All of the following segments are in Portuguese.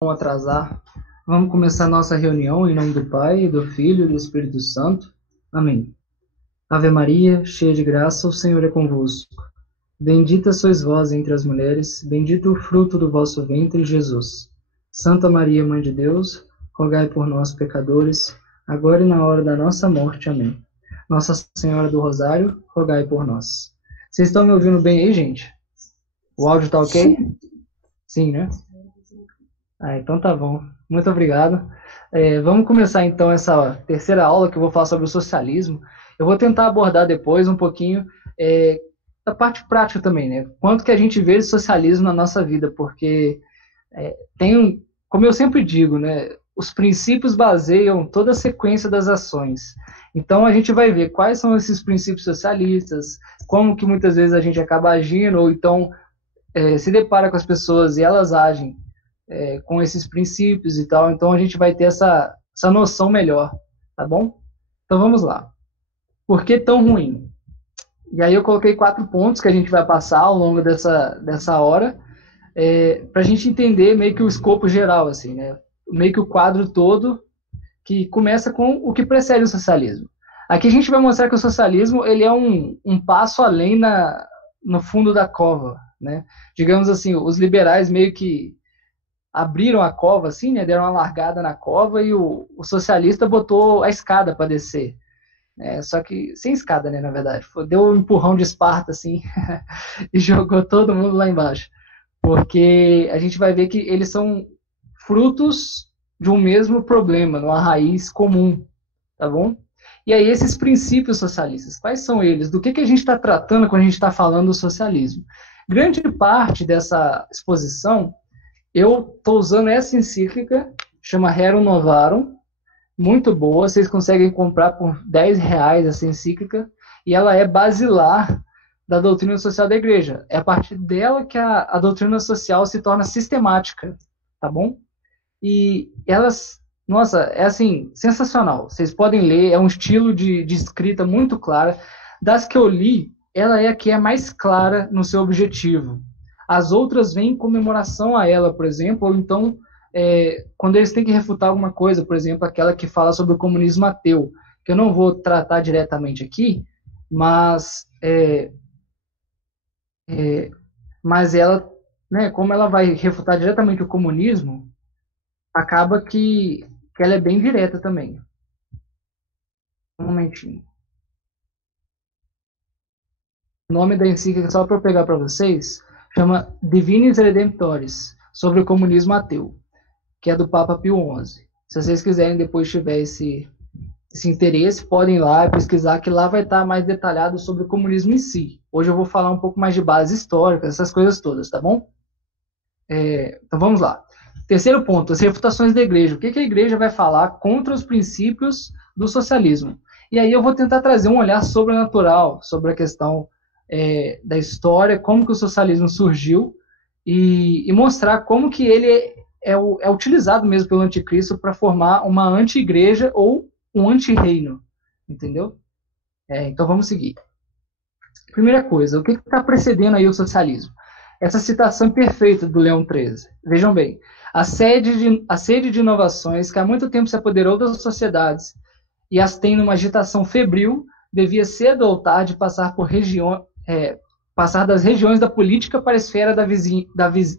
Não atrasar. Vamos começar nossa reunião em nome do Pai, do Filho e do Espírito Santo. Amém. Ave Maria, cheia de graça, o Senhor é convosco. Bendita sois vós entre as mulheres, bendito o fruto do vosso ventre, Jesus. Santa Maria, Mãe de Deus, rogai por nós, pecadores, agora e na hora da nossa morte. Amém. Nossa Senhora do Rosário, rogai por nós. Vocês estão me ouvindo bem aí, gente? O áudio tá ok? Sim, né? Então tá bom. Muito obrigado. Vamos começar então essa terceira aula que eu vou falar sobre o socialismo. Eu vou tentar abordar depois um pouquinho da parte prática também, né? Quanto que a gente vê esse socialismo na nossa vida, porque como eu sempre digo, né? Os princípios baseiam toda a sequência das ações. Então a gente vai ver quais são esses princípios socialistas, como que muitas vezes a gente acaba agindo, ou então se depara com as pessoas e elas agem com esses princípios e tal, então a gente vai ter essa noção melhor, tá bom? Então vamos lá. Por que tão ruim? E aí eu coloquei 4 pontos que a gente vai passar ao longo dessa hora, para a gente entender meio que o escopo geral, assim, né? Meio que o quadro todo, que começa com o que precede o socialismo. Aqui a gente vai mostrar que o socialismo ele é um passo além no fundo da cova, né? Digamos assim, os liberais meio que abriram a cova, assim, né? Deram uma largada na cova e o socialista botou a escada para descer. Só que sem escada, né? Na verdade, deu um empurrão de Esparta, assim, e jogou todo mundo lá embaixo. Porque a gente vai ver que eles são frutos de um mesmo problema, numa raiz comum, tá bom? E aí, esses princípios socialistas, quais são eles? Do que a gente está tratando quando a gente está falando do socialismo? Grande parte dessa exposição eu estou usando essa encíclica, chama Rerum Novarum, muito boa, vocês conseguem comprar por R$ 10 essa encíclica, e ela é basilar da doutrina social da igreja. É a partir dela que a doutrina social se torna sistemática, tá bom? E elas, nossa, é assim, sensacional. Vocês podem ler, é um estilo de escrita muito clara. Das que eu li, ela é a que é mais clara no seu objetivo. As outras vêm em comemoração a ela, por exemplo, ou então quando eles têm que refutar alguma coisa, por exemplo, aquela que fala sobre o comunismo ateu, que eu não vou tratar diretamente aqui, mas, mas ela, né, como ela vai refutar diretamente o comunismo, acaba que ela é bem direta também. Um momentinho. O nome da encíclica, só para eu pegar para vocês, chama Divinis Redemptoris, sobre o comunismo ateu, que é do Papa Pio XI. Se vocês quiserem depois tiver esse interesse, podem ir lá e pesquisar, que lá vai estar mais detalhado sobre o comunismo em si. Hoje eu vou falar um pouco mais de base histórica, essas coisas todas, tá bom? Então vamos lá. Terceiro ponto, as refutações da igreja. O que a igreja vai falar contra os princípios do socialismo? E aí eu vou tentar trazer um olhar sobrenatural sobre a questão da história, como que o socialismo surgiu e mostrar como que ele é utilizado mesmo pelo anticristo para formar uma anti-igreja ou um anti-reino, entendeu? Então vamos seguir. Primeira coisa, o que está precedendo aí o socialismo? Essa citação perfeita do Leão XIII. Vejam bem, a sede de inovações que há muito tempo se apoderou das sociedades e as tem numa agitação febril, devia cedo ou tarde passar das regiões da política para a esfera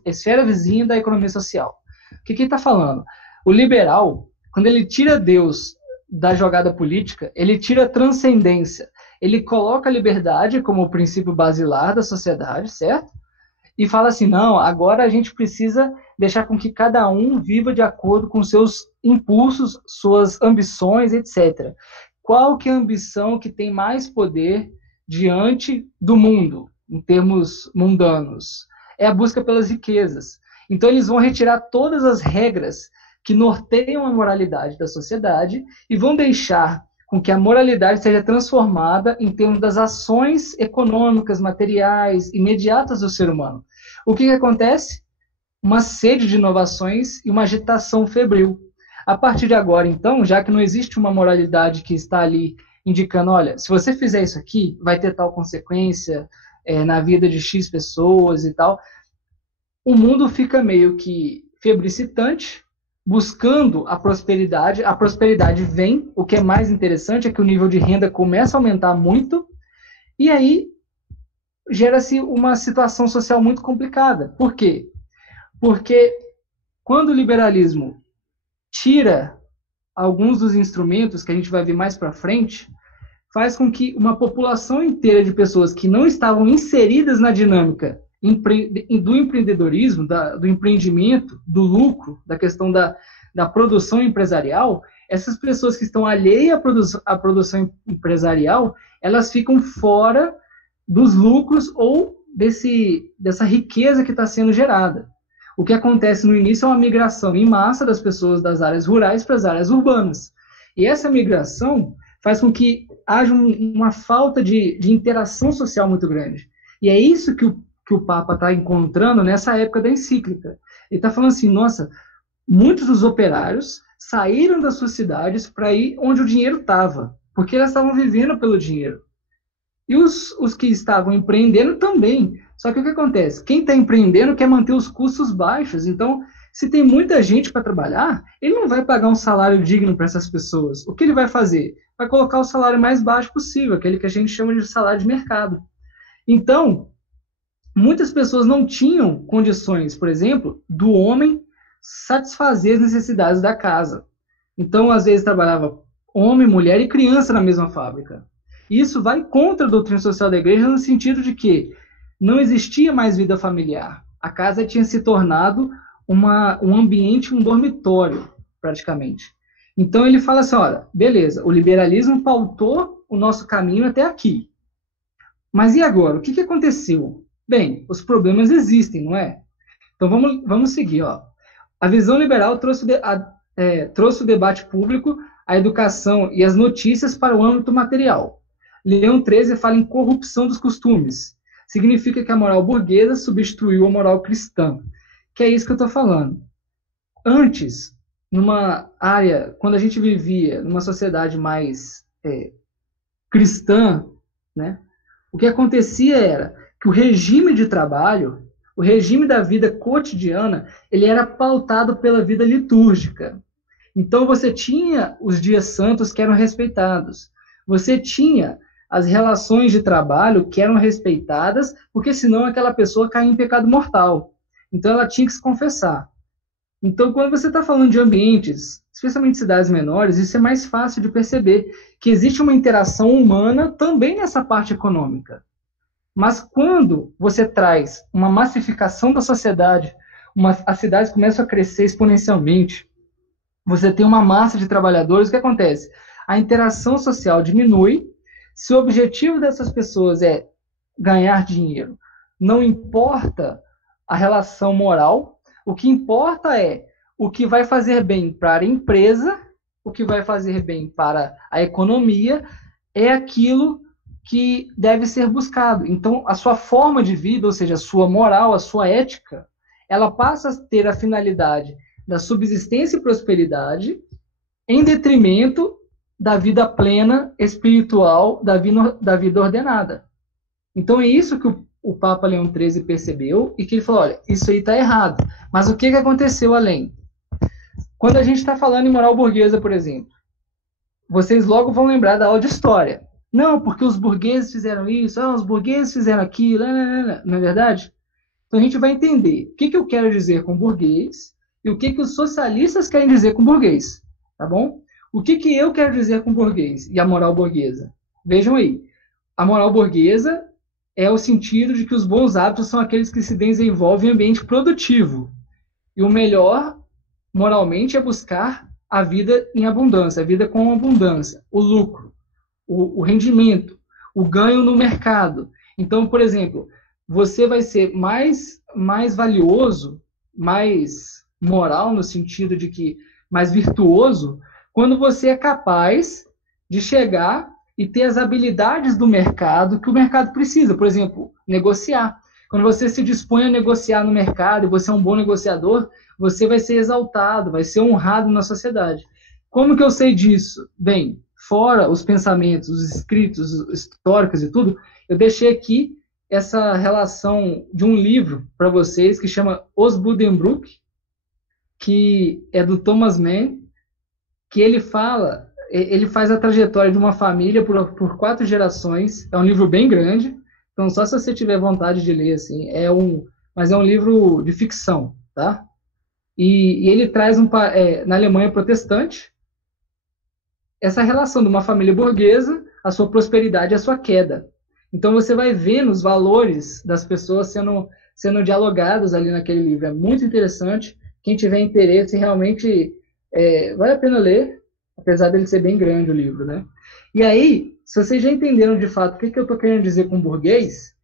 esfera vizinha da economia social. O que ele está falando? O liberal, quando ele tira Deus da jogada política, ele tira a transcendência. Ele coloca a liberdade como o princípio basilar da sociedade, certo? E fala assim, não, agora a gente precisa deixar com que cada um viva de acordo com seus impulsos, suas ambições, etc. Qual que é a ambição que tem mais poder diante do mundo, em termos mundanos? É a busca pelas riquezas. Então eles vão retirar todas as regras que norteiam a moralidade da sociedade e vão deixar com que a moralidade seja transformada em termos das ações econômicas, materiais, imediatas do ser humano. O que acontece? Uma sede de inovações e uma agitação febril. A partir de agora, então, já que não existe uma moralidade que está ali indicando, olha, se você fizer isso aqui, vai ter tal consequência na vida de X pessoas e tal, o mundo fica meio que febricitante, buscando a prosperidade vem, o que é mais interessante é que o nível de renda começa a aumentar muito, e aí gera-se uma situação social muito complicada. Por quê? Porque quando o liberalismo tira alguns dos instrumentos que a gente vai ver mais para frente, faz com que uma população inteira de pessoas que não estavam inseridas na dinâmica do empreendedorismo, do empreendimento, do lucro, da questão da produção empresarial, essas pessoas que estão alheias à produção empresarial, elas ficam fora dos lucros ou dessa riqueza que está sendo gerada. O que acontece no início é uma migração em massa das pessoas das áreas rurais para as áreas urbanas. E essa migração faz com que haja uma falta de interação social muito grande. E é isso que o Papa está encontrando nessa época da encíclica. Ele está falando assim, nossa, muitos dos operários saíram das suas cidades para ir onde o dinheiro estava, porque elas estavam vivendo pelo dinheiro. E os que estavam empreendendo também. Só que o que acontece? Quem está empreendendo quer manter os custos baixos. Então, se tem muita gente para trabalhar, ele não vai pagar um salário digno para essas pessoas. O que ele vai fazer? Vai colocar o salário mais baixo possível, aquele que a gente chama de salário de mercado. Então, muitas pessoas não tinham condições, por exemplo, do homem satisfazer as necessidades da casa. Então, às vezes, trabalhava homem, mulher e criança na mesma fábrica. Isso vai contra a doutrina social da igreja no sentido de que não existia mais vida familiar. A casa tinha se tornado um ambiente, um dormitório, praticamente. Então ele fala assim, olha, beleza, o liberalismo pautou o nosso caminho até aqui. Mas e agora? O que aconteceu? Bem, os problemas existem, não é? Então vamos seguir. Ó. A visão liberal trouxe o debate público, a educação e as notícias para o âmbito material. Leão XIII fala em corrupção dos costumes. Significa que a moral burguesa substituiu a moral cristã. Que é isso que eu estou falando. Antes, numa área, quando a gente vivia numa sociedade mais cristã, né, o que acontecia era que o regime de trabalho, o regime da vida cotidiana, ele era pautado pela vida litúrgica. Então você tinha os dias santos que eram respeitados. Você tinha as relações de trabalho que eram respeitadas, porque senão aquela pessoa caía em pecado mortal. Então ela tinha que se confessar. Então, quando você está falando de ambientes, especialmente cidades menores, isso é mais fácil de perceber, que existe uma interação humana também nessa parte econômica. Mas quando você traz uma massificação da sociedade, as cidades começam a crescer exponencialmente, você tem uma massa de trabalhadores, o que acontece? A interação social diminui. Se o objetivo dessas pessoas é ganhar dinheiro, não importa a relação moral, o que importa é o que vai fazer bem para a empresa, o que vai fazer bem para a economia, é aquilo que deve ser buscado. Então, a sua forma de vida, ou seja, a sua moral, a sua ética, ela passa a ter a finalidade da subsistência e prosperidade em detrimento da vida plena, espiritual, da vida ordenada. Então é isso que o Papa Leão XIII percebeu e que ele falou, olha, isso aí está errado. Mas o que aconteceu além? Quando a gente está falando em moral burguesa, por exemplo, vocês logo vão lembrar da aula de história. Não, porque os burgueses fizeram isso, os burgueses fizeram aquilo, não é verdade? Então a gente vai entender o que eu quero dizer com burguês e o que os socialistas querem dizer com burguês, tá bom? O que eu quero dizer com burguês e a moral burguesa? Vejam aí, a moral burguesa é o sentido de que os bons hábitos são aqueles que se desenvolvem em ambiente produtivo. E o melhor, moralmente, é buscar a vida em abundância, a vida com abundância, o lucro, o rendimento, o ganho no mercado. Então, por exemplo, você vai ser mais valioso, mais moral, no sentido de que mais virtuoso, quando você é capaz de chegar e ter as habilidades do mercado que o mercado precisa. Por exemplo, negociar. Quando você se dispõe a negociar no mercado e você é um bom negociador, você vai ser exaltado, vai ser honrado na sociedade. Como que eu sei disso? Bem, fora os pensamentos, os escritos históricos e tudo, eu deixei aqui essa relação de um livro para vocês que chama Os Buddenbrook, que é do Thomas Mann, que ele faz a trajetória de uma família por 4 gerações. É um livro bem grande, então só se você tiver vontade de ler, assim, mas é um livro de ficção, tá? E ele traz na Alemanha protestante essa relação de uma família burguesa, a sua prosperidade e a sua queda. Então você vai vendo os valores das pessoas sendo dialogados ali naquele livro. É muito interessante. Quem tiver interesse, realmente vale a pena ler, apesar dele ser bem grande o livro, né? E aí, se vocês já entenderam de fato o que eu estou querendo dizer com burguês,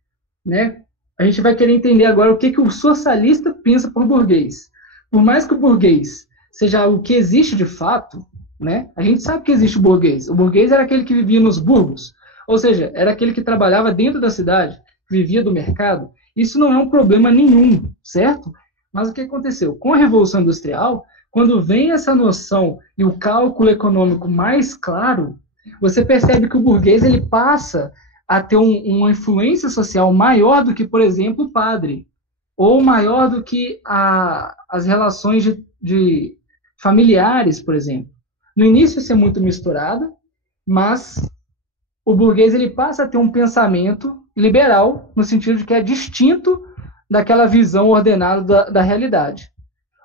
né? A gente vai querer entender agora o que o socialista pensa por burguês. Por mais que o burguês seja o que existe de fato, né? A gente sabe que existe o burguês. O burguês era aquele que vivia nos burgos, ou seja, era aquele que trabalhava dentro da cidade, vivia do mercado. Isso não é um problema nenhum, certo? Mas o que aconteceu? Com a Revolução Industrial, quando vem essa noção e o cálculo econômico mais claro, você percebe que o burguês ele passa a ter uma influência social maior do que, por exemplo, o padre, ou maior do que as relações de familiares, por exemplo. No início isso é muito misturado, mas o burguês ele passa a ter um pensamento liberal, no sentido de que é distinto daquela visão ordenada da realidade.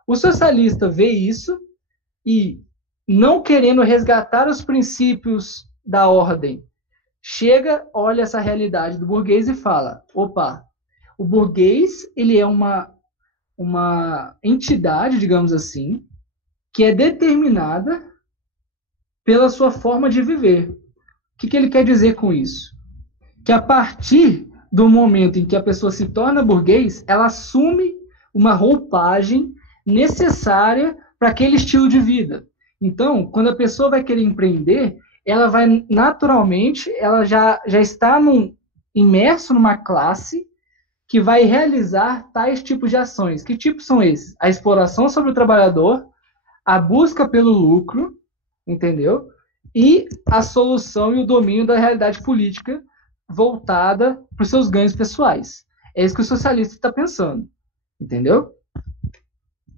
O socialista vê isso e, não querendo resgatar os princípios da ordem, chega, olha essa realidade do burguês e fala, opa, o burguês ele é uma entidade, digamos assim, que é determinada pela sua forma de viver. O que ele quer dizer com isso? Que a partir do momento em que a pessoa se torna burguês, ela assume uma roupagem necessária para aquele estilo de vida. Então, quando a pessoa vai querer empreender, ela vai naturalmente, ela já está imerso numa classe que vai realizar tais tipos de ações. Que tipos são esses? A exploração sobre o trabalhador, a busca pelo lucro, entendeu? E a solução e o domínio da realidade política voltada para os seus ganhos pessoais. É isso que o socialista está pensando, entendeu?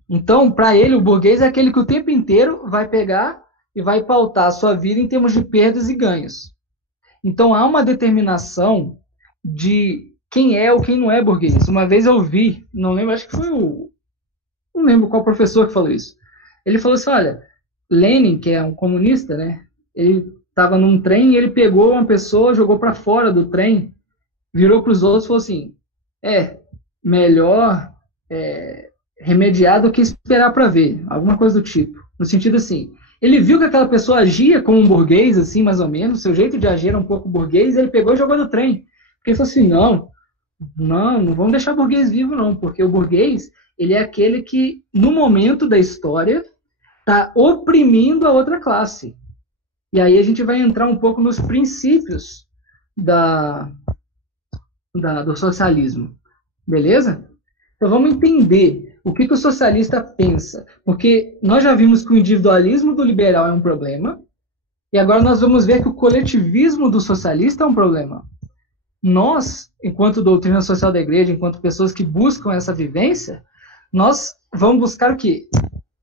Então, para ele, o burguês é aquele que o tempo inteiro vai pegar e vai pautar a sua vida em termos de perdas e ganhos. Então, há uma determinação de quem é ou quem não é burguês. Uma vez eu vi, não lembro, acho que foi não lembro qual professor que falou isso. Ele falou assim, olha, Lenin, que é um comunista, né? Ele estava num trem e ele pegou uma pessoa, jogou para fora do trem, virou para os outros e falou assim, melhor remediar do que esperar para ver, alguma coisa do tipo. No sentido assim, ele viu que aquela pessoa agia como um burguês, assim, mais ou menos, seu jeito de agir era um pouco burguês, e ele pegou e jogou no trem. Porque ele falou assim, não vamos deixar burguês vivo, não, porque o burguês, ele é aquele que, no momento da história, está oprimindo a outra classe. E aí a gente vai entrar um pouco nos princípios do socialismo. Beleza? Então vamos entender o que o socialista pensa. Porque nós já vimos que o individualismo do liberal é um problema, e agora nós vamos ver que o coletivismo do socialista é um problema. Nós, enquanto doutrina social da igreja, enquanto pessoas que buscam essa vivência, nós vamos buscar o quê?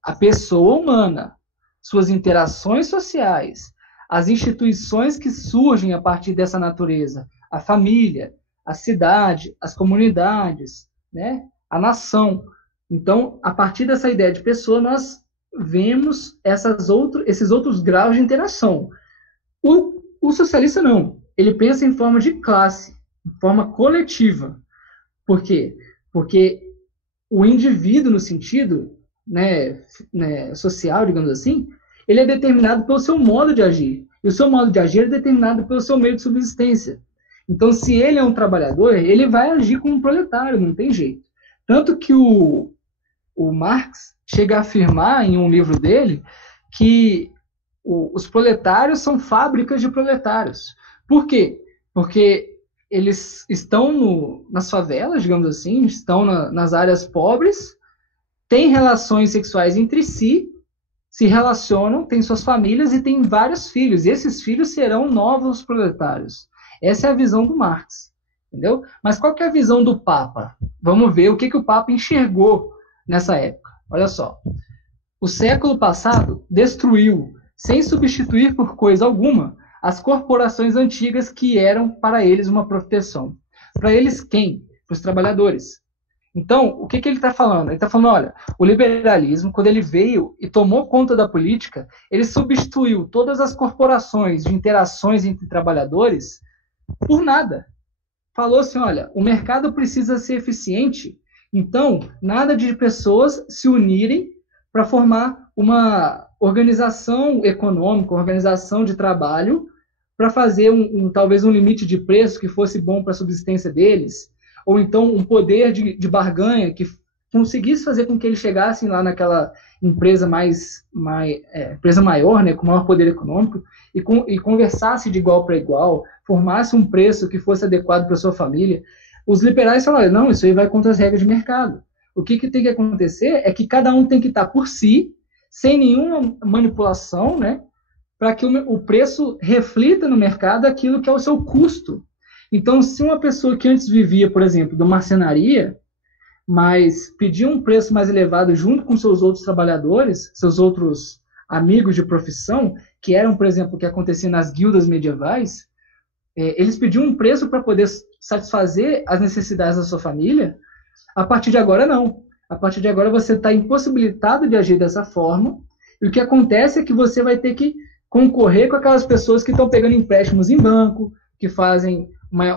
A pessoa humana, suas interações sociais, as instituições que surgem a partir dessa natureza, a família, a cidade, as comunidades, né? A nação. Então, a partir dessa ideia de pessoa, nós vemos esses outros graus de interação. O socialista não. Ele pensa em forma de classe, em forma coletiva. Por quê? Porque o indivíduo, no sentido social, digamos assim, ele é determinado pelo seu modo de agir. E o seu modo de agir é determinado pelo seu meio de subsistência. Então, se ele é um trabalhador, ele vai agir como um proletário, não tem jeito. Tanto que o Marx chega a afirmar em um livro dele que os proletários são fábricas de proletários. Por quê? Porque eles estão nas favelas, digamos assim, estão nas áreas pobres, têm relações sexuais entre si, se relacionam, têm suas famílias e têm vários filhos. E esses filhos serão novos proletários. Essa é a visão do Marx. Entendeu? Mas qual que é a visão do Papa? Vamos ver o que o Papa enxergou nessa época. Olha só. O século passado destruiu, sem substituir por coisa alguma, as corporações antigas que eram para eles uma proteção. Para eles quem? Para os trabalhadores. Então, o que ele está falando? Ele está falando, olha, o liberalismo, quando ele veio e tomou conta da política, ele substituiu todas as corporações de interações entre trabalhadores por nada. Falou assim, olha, o mercado precisa ser eficiente, então, nada de pessoas se unirem para formar uma organização econômica, uma organização de trabalho, para fazer talvez um limite de preço que fosse bom para a subsistência deles, ou então um poder de barganha que conseguisse fazer com que eles chegassem lá naquela empresa empresa maior, né, com maior poder econômico, e conversasse de igual para igual, formasse um preço que fosse adequado para a sua família. Os liberais falaram, não, isso aí vai contra as regras de mercado. O que tem que acontecer é que cada um tem que estar por si, sem nenhuma manipulação, né, para que o preço reflita no mercado aquilo que é o seu custo. Então, se uma pessoa que antes vivia, por exemplo, de marcenaria, mas pedia um preço mais elevado junto com seus outros trabalhadores, seus outros amigos de profissão, que eram, por exemplo, o que acontecia nas guildas medievais, eles pediam um preço para poder satisfazer as necessidades da sua família. A partir de agora, não. A partir de agora, você está impossibilitado de agir dessa forma, e o que acontece é que você vai ter que concorrer com aquelas pessoas que estão pegando empréstimos em banco, que fazem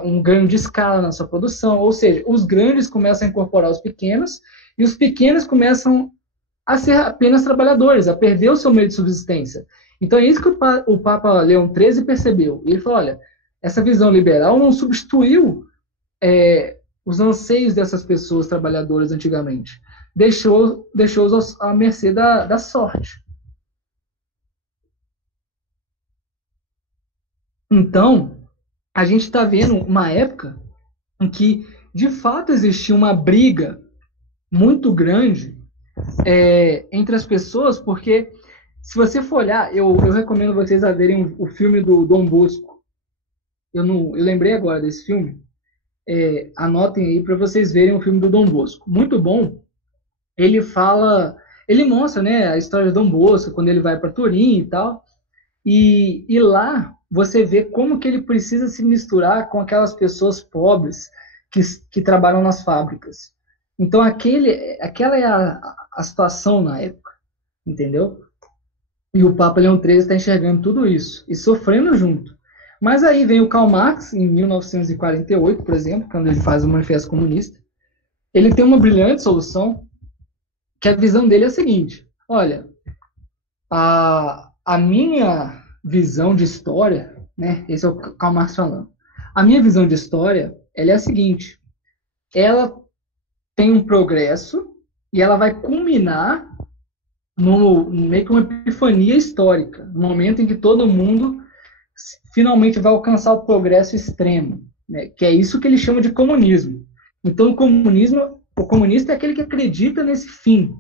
um ganho de escala na sua produção, ou seja, os grandes começam a incorporar os pequenos, e os pequenos começam a ser apenas trabalhadores, a perder o seu meio de subsistência. Então é isso que o Papa Leão XIII percebeu. Ele falou, olha, essa visão liberal não substituiu os anseios dessas pessoas trabalhadoras antigamente. Deixou-os à mercê da sorte. Então, a gente está vendo uma época em que, de fato, existia uma briga muito grande entre as pessoas, porque, se você for olhar, eu recomendo vocês a verem o filme do Dom Bosco. Eu lembrei agora desse filme. Anotem aí para vocês verem o filme do Dom Bosco. Muito bom. Ele mostra, né, a história do Dom Bosco, quando ele vai para Turim e tal. E lá você vê como que ele precisa se misturar com aquelas pessoas pobres que trabalham nas fábricas. Então, aquela é a situação na época, entendeu? E o Papa Leão XIII está enxergando tudo isso e sofrendo junto. Mas aí vem o Karl Marx, em 1948, por exemplo, quando ele faz o Manifesto Comunista. Ele tem uma brilhante solução, que a visão dele é a seguinte, olha, a minha visão de história, né, esse é o Karl Marx falando, a minha visão de história, ela é a seguinte, ela tem um progresso e ela vai culminar no meio que uma epifania histórica, no momento em que todo mundo finalmente vai alcançar o progresso extremo, né, que é isso que ele chama de comunismo. Então o comunista é aquele que acredita nesse fim,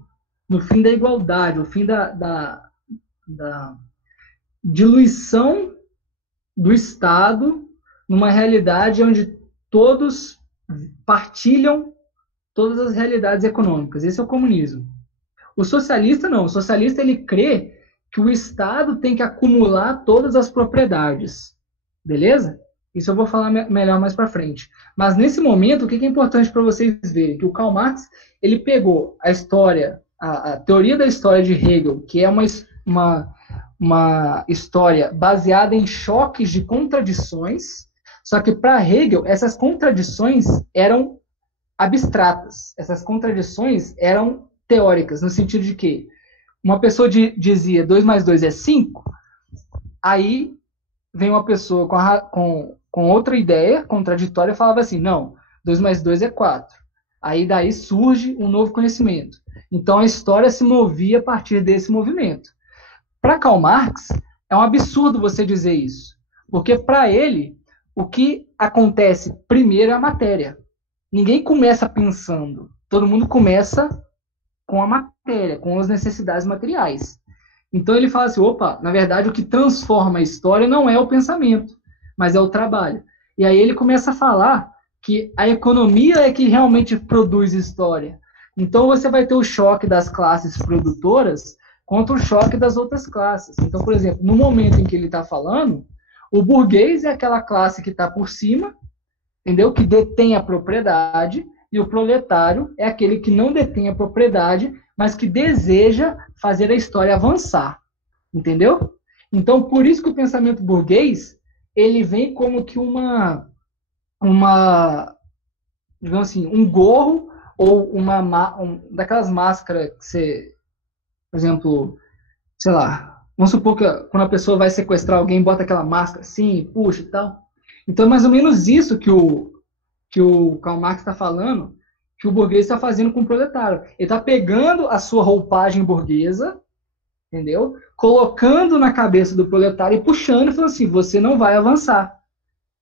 no fim da igualdade, o fim da diluição do Estado numa realidade onde todos partilham todas as realidades econômicas. Esse é o comunismo. O socialista não. O socialista ele crê que o Estado tem que acumular todas as propriedades. Beleza? Isso eu vou falar melhor mais para frente. Mas nesse momento, o que é importante para vocês verem? Que o Karl Marx ele pegou a história, a teoria da história de Hegel, que é uma história baseada em choques de contradições, só que para Hegel essas contradições eram abstratas, essas contradições eram teóricas, no sentido de que uma pessoa dizia 2 mais 2 é 5, aí vem uma pessoa com outra ideia contraditória e falava assim, não, 2 mais 2 é 4. Aí daí surge um novo conhecimento. Então a história se movia a partir desse movimento. Para Karl Marx, é um absurdo você dizer isso, porque para ele, o que acontece primeiro é a matéria. Ninguém começa pensando, todo mundo começa com a matéria, com as necessidades materiais. Então ele fala assim, opa, na verdade o que transforma a história não é o pensamento, mas é o trabalho. E aí ele começa a falar que a economia é que realmente produz história. Então você vai ter o choque das classes produtoras contra o choque das outras classes. Então, por exemplo, no momento em que ele está falando, o burguês é aquela classe que está por cima, entendeu? Que detém a propriedade, e o proletário é aquele que não detém a propriedade, mas que deseja fazer a história avançar, entendeu? Então, por isso que o pensamento burguês, ele vem como que digamos assim, um gorro ou daquelas máscaras que você, por exemplo, sei lá, vamos supor que quando a pessoa vai sequestrar alguém, bota aquela máscara assim, puxa e tal. Então é mais ou menos isso que o Karl Marx está falando, que o burguês está fazendo com o proletário. Ele está pegando a sua roupagem burguesa, entendeu? Colocando na cabeça do proletário e puxando e falando assim, você não vai avançar,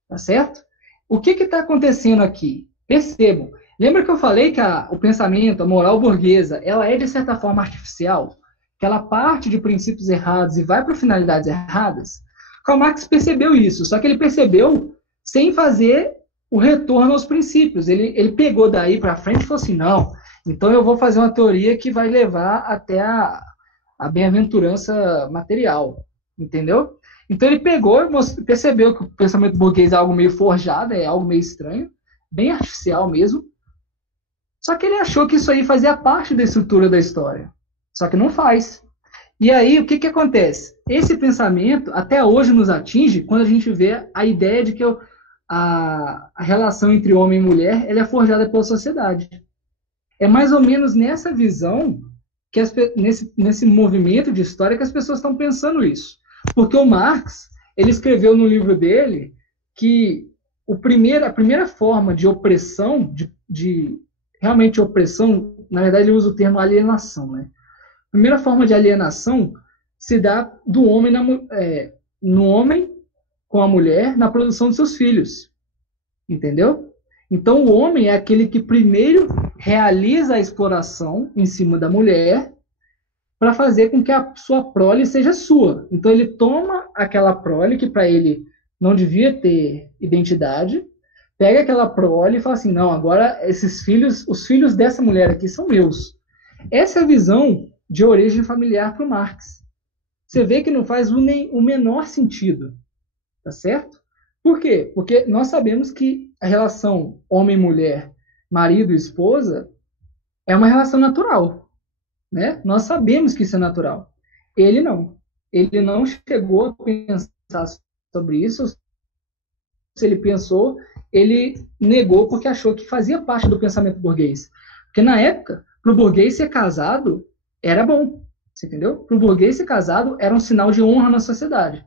tá certo? O que está acontecendo aqui? Percebam. Lembra que eu falei que o pensamento, a moral burguesa, ela é de certa forma artificial? Que ela parte de princípios errados e vai para finalidades erradas? Karl Marx percebeu isso, só que ele percebeu sem fazer o retorno aos princípios. Ele pegou daí para frente e falou assim, não, então eu vou fazer uma teoria que vai levar até a bem-aventurança material, entendeu? Então ele pegou, percebeu que o pensamento burguês é algo meio forjado, é algo meio estranho, bem artificial mesmo, só que ele achou que isso aí fazia parte da estrutura da história, só que não faz. E aí, o que acontece? Esse pensamento até hoje nos atinge quando a gente vê a ideia de que a relação entre homem e mulher ela é forjada pela sociedade. É mais ou menos nessa visão, nesse movimento de história, que as pessoas estão pensando isso. Porque o Marx, ele escreveu no livro dele que a primeira forma de opressão, de realmente opressão, na verdade ele usa o termo alienação, né? A primeira forma de alienação se dá do homem no homem com a mulher na produção de seus filhos. Entendeu? Então, o homem é aquele que primeiro realiza a exploração em cima da mulher para fazer com que a sua prole seja sua. Então, ele toma aquela prole que para ele não devia ter identidade, pega aquela prole e fala assim, não, agora os filhos dessa mulher aqui são meus. Essa é a visão de origem familiar para o Marx. Você vê que não faz o menor sentido, tá certo? Por quê? Porque nós sabemos que a relação homem-mulher, marido e esposa, é uma relação natural, né? Nós sabemos que isso é natural. Ele não. Ele não chegou a pensar sobre isso. Se ele pensou, ele negou porque achou que fazia parte do pensamento burguês. Porque na época, para o burguês ser casado era bom, você entendeu? Para o burguês ser casado era um sinal de honra na sociedade.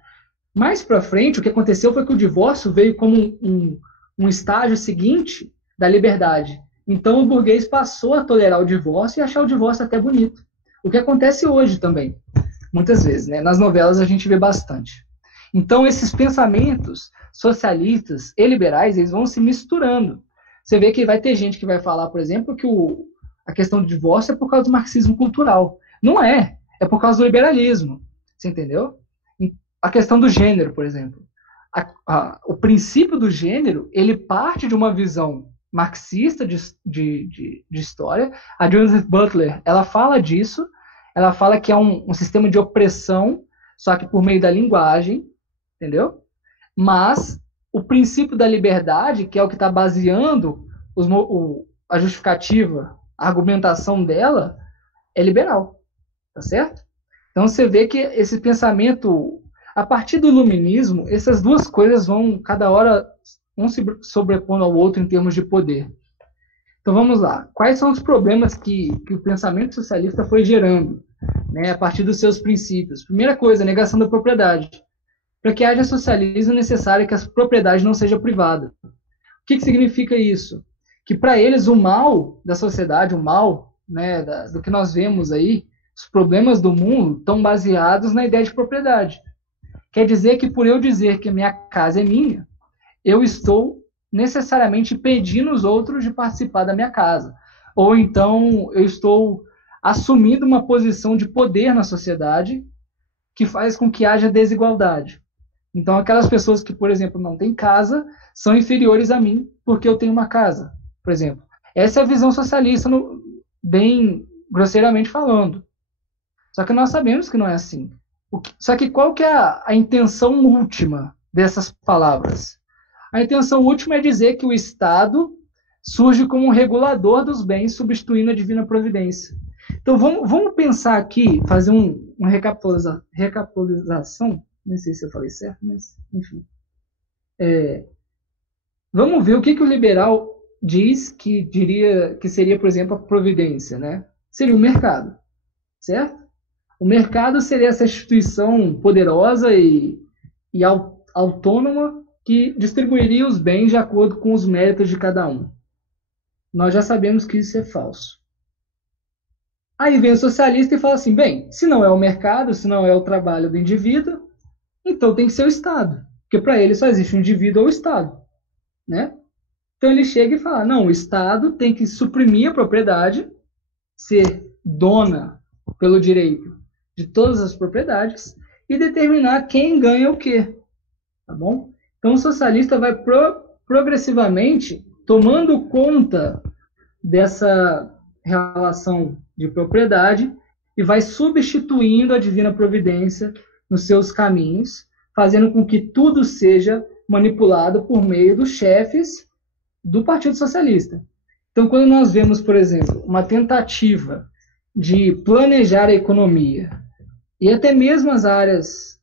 Mais para frente, o que aconteceu foi que o divórcio veio como um estágio seguinte da liberdade. Então o burguês passou a tolerar o divórcio e achar o divórcio até bonito. O que acontece hoje também, muitas vezes, né? Nas novelas a gente vê bastante. Então esses pensamentos socialistas e liberais, eles vão se misturando. Você vê que vai ter gente que vai falar, por exemplo, que a questão do divórcio é por causa do marxismo cultural. Não é. É por causa do liberalismo. Você entendeu? A questão do gênero, por exemplo. O princípio do gênero, ele parte de uma visão marxista de história. A Judith Butler, ela fala disso. Ela fala que é um sistema de opressão, só que por meio da linguagem, entendeu? Mas o princípio da liberdade, que é o que está baseando a justificativa, a argumentação dela, é liberal, tá certo? Então você vê que esse pensamento, a partir do iluminismo, essas duas coisas vão, cada hora, um se sobrepondo ao outro em termos de poder. Então vamos lá. Quais são os problemas que o pensamento socialista foi gerando, né, a partir dos seus princípios? Primeira coisa, negação da propriedade. Para que haja socialismo é necessário que a propriedade não seja privada. O que significa isso? Que para eles o mal da sociedade, o mal, né, do que nós vemos aí, os problemas do mundo estão baseados na ideia de propriedade. Quer dizer que por eu dizer que minha casa é minha, eu estou necessariamente impedindo os outros de participar da minha casa. Ou então eu estou assumindo uma posição de poder na sociedade que faz com que haja desigualdade. Então aquelas pessoas que, por exemplo, não têm casa, são inferiores a mim porque eu tenho uma casa, por exemplo. Essa é a visão socialista, bem grosseiramente falando. Só que nós sabemos que não é assim. Só que qual que é a intenção última dessas palavras? A intenção última é dizer que o Estado surge como um regulador dos bens, substituindo a divina providência. Então vamos pensar aqui, fazer uma recapitulação, não sei se eu falei certo, mas enfim. Vamos ver o que o liberal diz que diria que seria, por exemplo, a providência, né? Seria o mercado, certo? O mercado seria essa instituição poderosa e autônoma que distribuiria os bens de acordo com os méritos de cada um. Nós já sabemos que isso é falso. Aí vem o socialista e fala assim, bem, se não é o mercado, se não é o trabalho do indivíduo, então tem que ser o Estado. Porque para ele só existe o indivíduo ou o Estado, né? Então ele chega e fala, não, o Estado tem que suprimir a propriedade, ser dona pelo direito de todas as propriedades e determinar quem ganha o quê, tá bom? Então o socialista vai progressivamente tomando conta dessa relação de propriedade e vai substituindo a divina providência nos seus caminhos, fazendo com que tudo seja manipulado por meio dos chefes do Partido Socialista. Então, quando nós vemos, por exemplo, uma tentativa de planejar a economia e até mesmo as áreas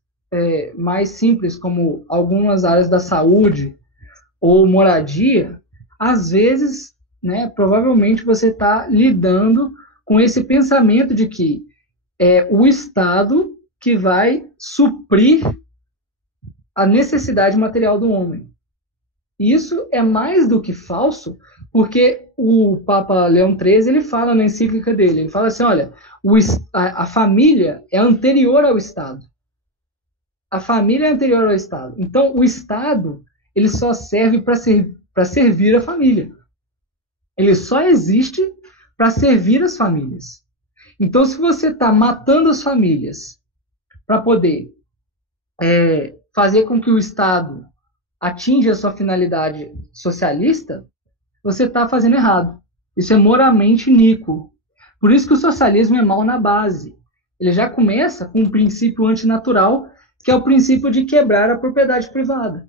mais simples, como algumas áreas da saúde ou moradia, às vezes, né, provavelmente você está lidando com esse pensamento de que é o Estado que vai suprir a necessidade material do homem. E isso é mais do que falso, porque o Papa Leão XIII ele fala na encíclica dele, ele fala assim, olha, a família é anterior ao Estado. A família é anterior ao Estado. Então, o Estado ele só serve para servir a família. Ele só existe para servir as famílias. Então, se você está matando as famílias para poder fazer com que o Estado atinja a sua finalidade socialista, você está fazendo errado. Isso é moralmente iníquo. Por isso que o socialismo é mal na base. Ele já começa com um princípio antinatural, que é o princípio de quebrar a propriedade privada.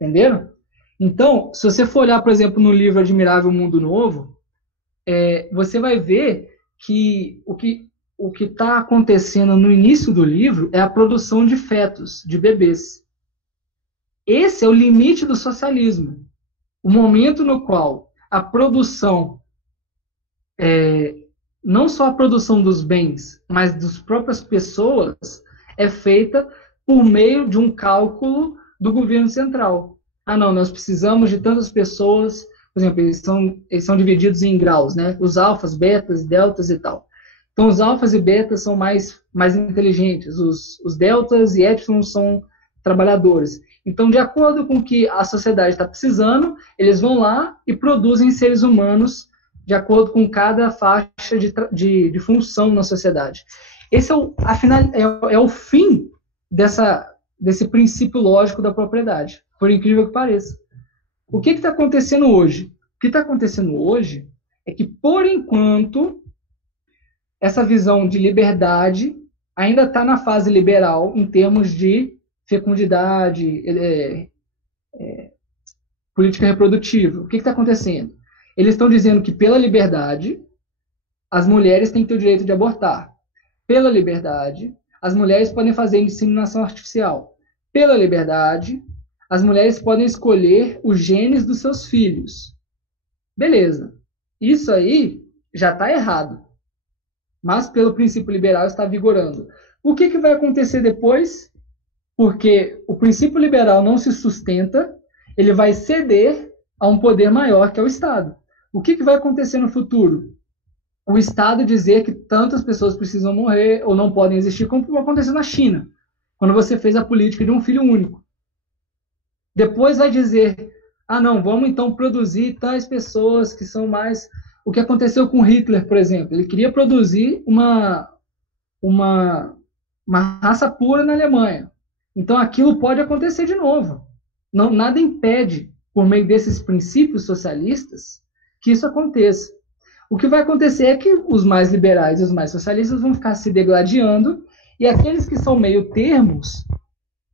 Entenderam? Então, se você for olhar, por exemplo, no livro Admirável Mundo Novo, você vai ver que o que está acontecendo no início do livro é a produção de fetos, de bebês. Esse é o limite do socialismo. O momento no qual a produção, não só a produção dos bens, mas das próprias pessoas, é feita por meio de um cálculo do governo central. Ah, não, nós precisamos de tantas pessoas, por exemplo, eles são divididos em graus, né? Os alfas, betas, deltas e tal. Então, os alfas e betas são mais inteligentes, os deltas e épsilon são trabalhadores. Então, de acordo com o que a sociedade está precisando, eles vão lá e produzem seres humanos de acordo com cada faixa de função na sociedade. Esse é o fim desse princípio lógico da propriedade, por incrível que pareça. O que está acontecendo hoje? O que está acontecendo hoje é que, por enquanto, essa visão de liberdade ainda está na fase liberal em termos de fecundidade, política reprodutiva. O que está acontecendo? Eles estão dizendo que, pela liberdade, as mulheres têm que ter o direito de abortar. Pela liberdade, as mulheres podem fazer inseminação artificial. Pela liberdade, as mulheres podem escolher os genes dos seus filhos. Beleza. Isso aí já está errado. Mas, pelo princípio liberal, está vigorando. O que vai acontecer depois? Porque o princípio liberal não se sustenta, ele vai ceder a um poder maior, que é o Estado. O que vai acontecer no futuro? O Estado dizer que tantas pessoas precisam morrer ou não podem existir, como aconteceu na China, quando você fez a política de um filho único. Depois vai dizer, não, vamos então produzir tais pessoas que são mais... O que aconteceu com Hitler, por exemplo, ele queria produzir uma raça pura na Alemanha. Então aquilo pode acontecer de novo. Não, nada impede, por meio desses princípios socialistas, que isso aconteça. O que vai acontecer é que os mais liberais e os mais socialistas vão ficar se degladiando e aqueles que são meio termos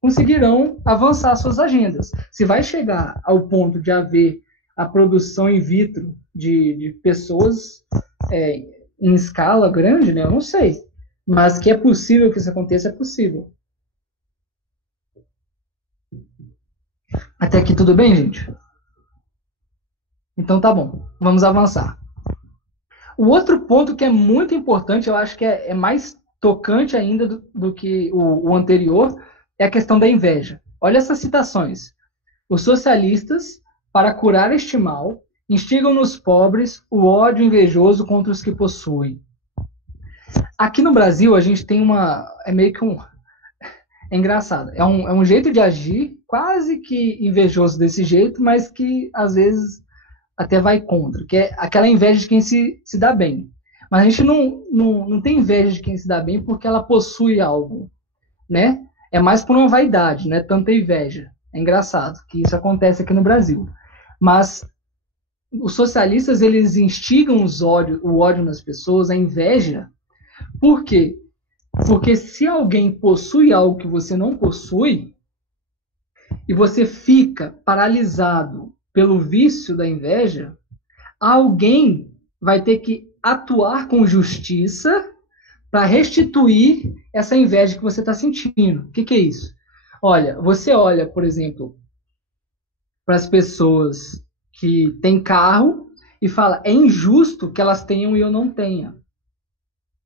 conseguirão avançar suas agendas. Se vai chegar ao ponto de haver a produção in vitro de pessoas em escala grande, né? Eu não sei. Mas que é possível que isso aconteça, é possível. Até aqui tudo bem, gente? Então tá bom, vamos avançar. O outro ponto que é muito importante, eu acho que é mais tocante ainda do que o anterior, é a questão da inveja. Olha essas citações. Os socialistas, para curar este mal, instigam nos pobres o ódio invejoso contra os que possuem. Aqui no Brasil, a gente tem é meio que é engraçado. É um jeito de agir quase que invejoso desse jeito, mas que às vezes até vai contra, que é aquela inveja de quem se dá bem. Mas a gente não tem inveja de quem se dá bem porque ela possui algo, né? É mais por uma vaidade, né? Tanta inveja. É engraçado que isso acontece aqui no Brasil. Mas os socialistas, eles instigam o ódio nas pessoas, a inveja. Por quê? Porque se alguém possui algo que você não possui, e você fica paralisado pelo vício da inveja, alguém vai ter que atuar com justiça para restituir essa inveja que você está sentindo. O que é isso? Olha, você olha, por exemplo, para as pessoas que têm carro e fala, é injusto que elas tenham e eu não tenha.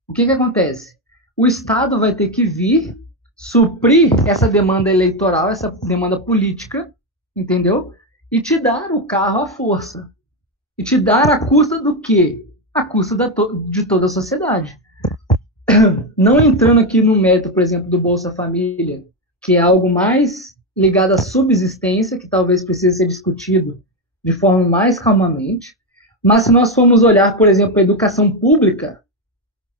O que acontece? O Estado vai ter que vir suprir essa demanda eleitoral, essa demanda política, entendeu? E te dar o carro à força. E te dar a custa do quê? A custa de toda a sociedade. Não entrando aqui no mérito, por exemplo, do Bolsa Família, que é algo mais ligado à subsistência, que talvez precise ser discutido de forma mais calmamente. Mas se nós formos olhar, por exemplo, a educação pública,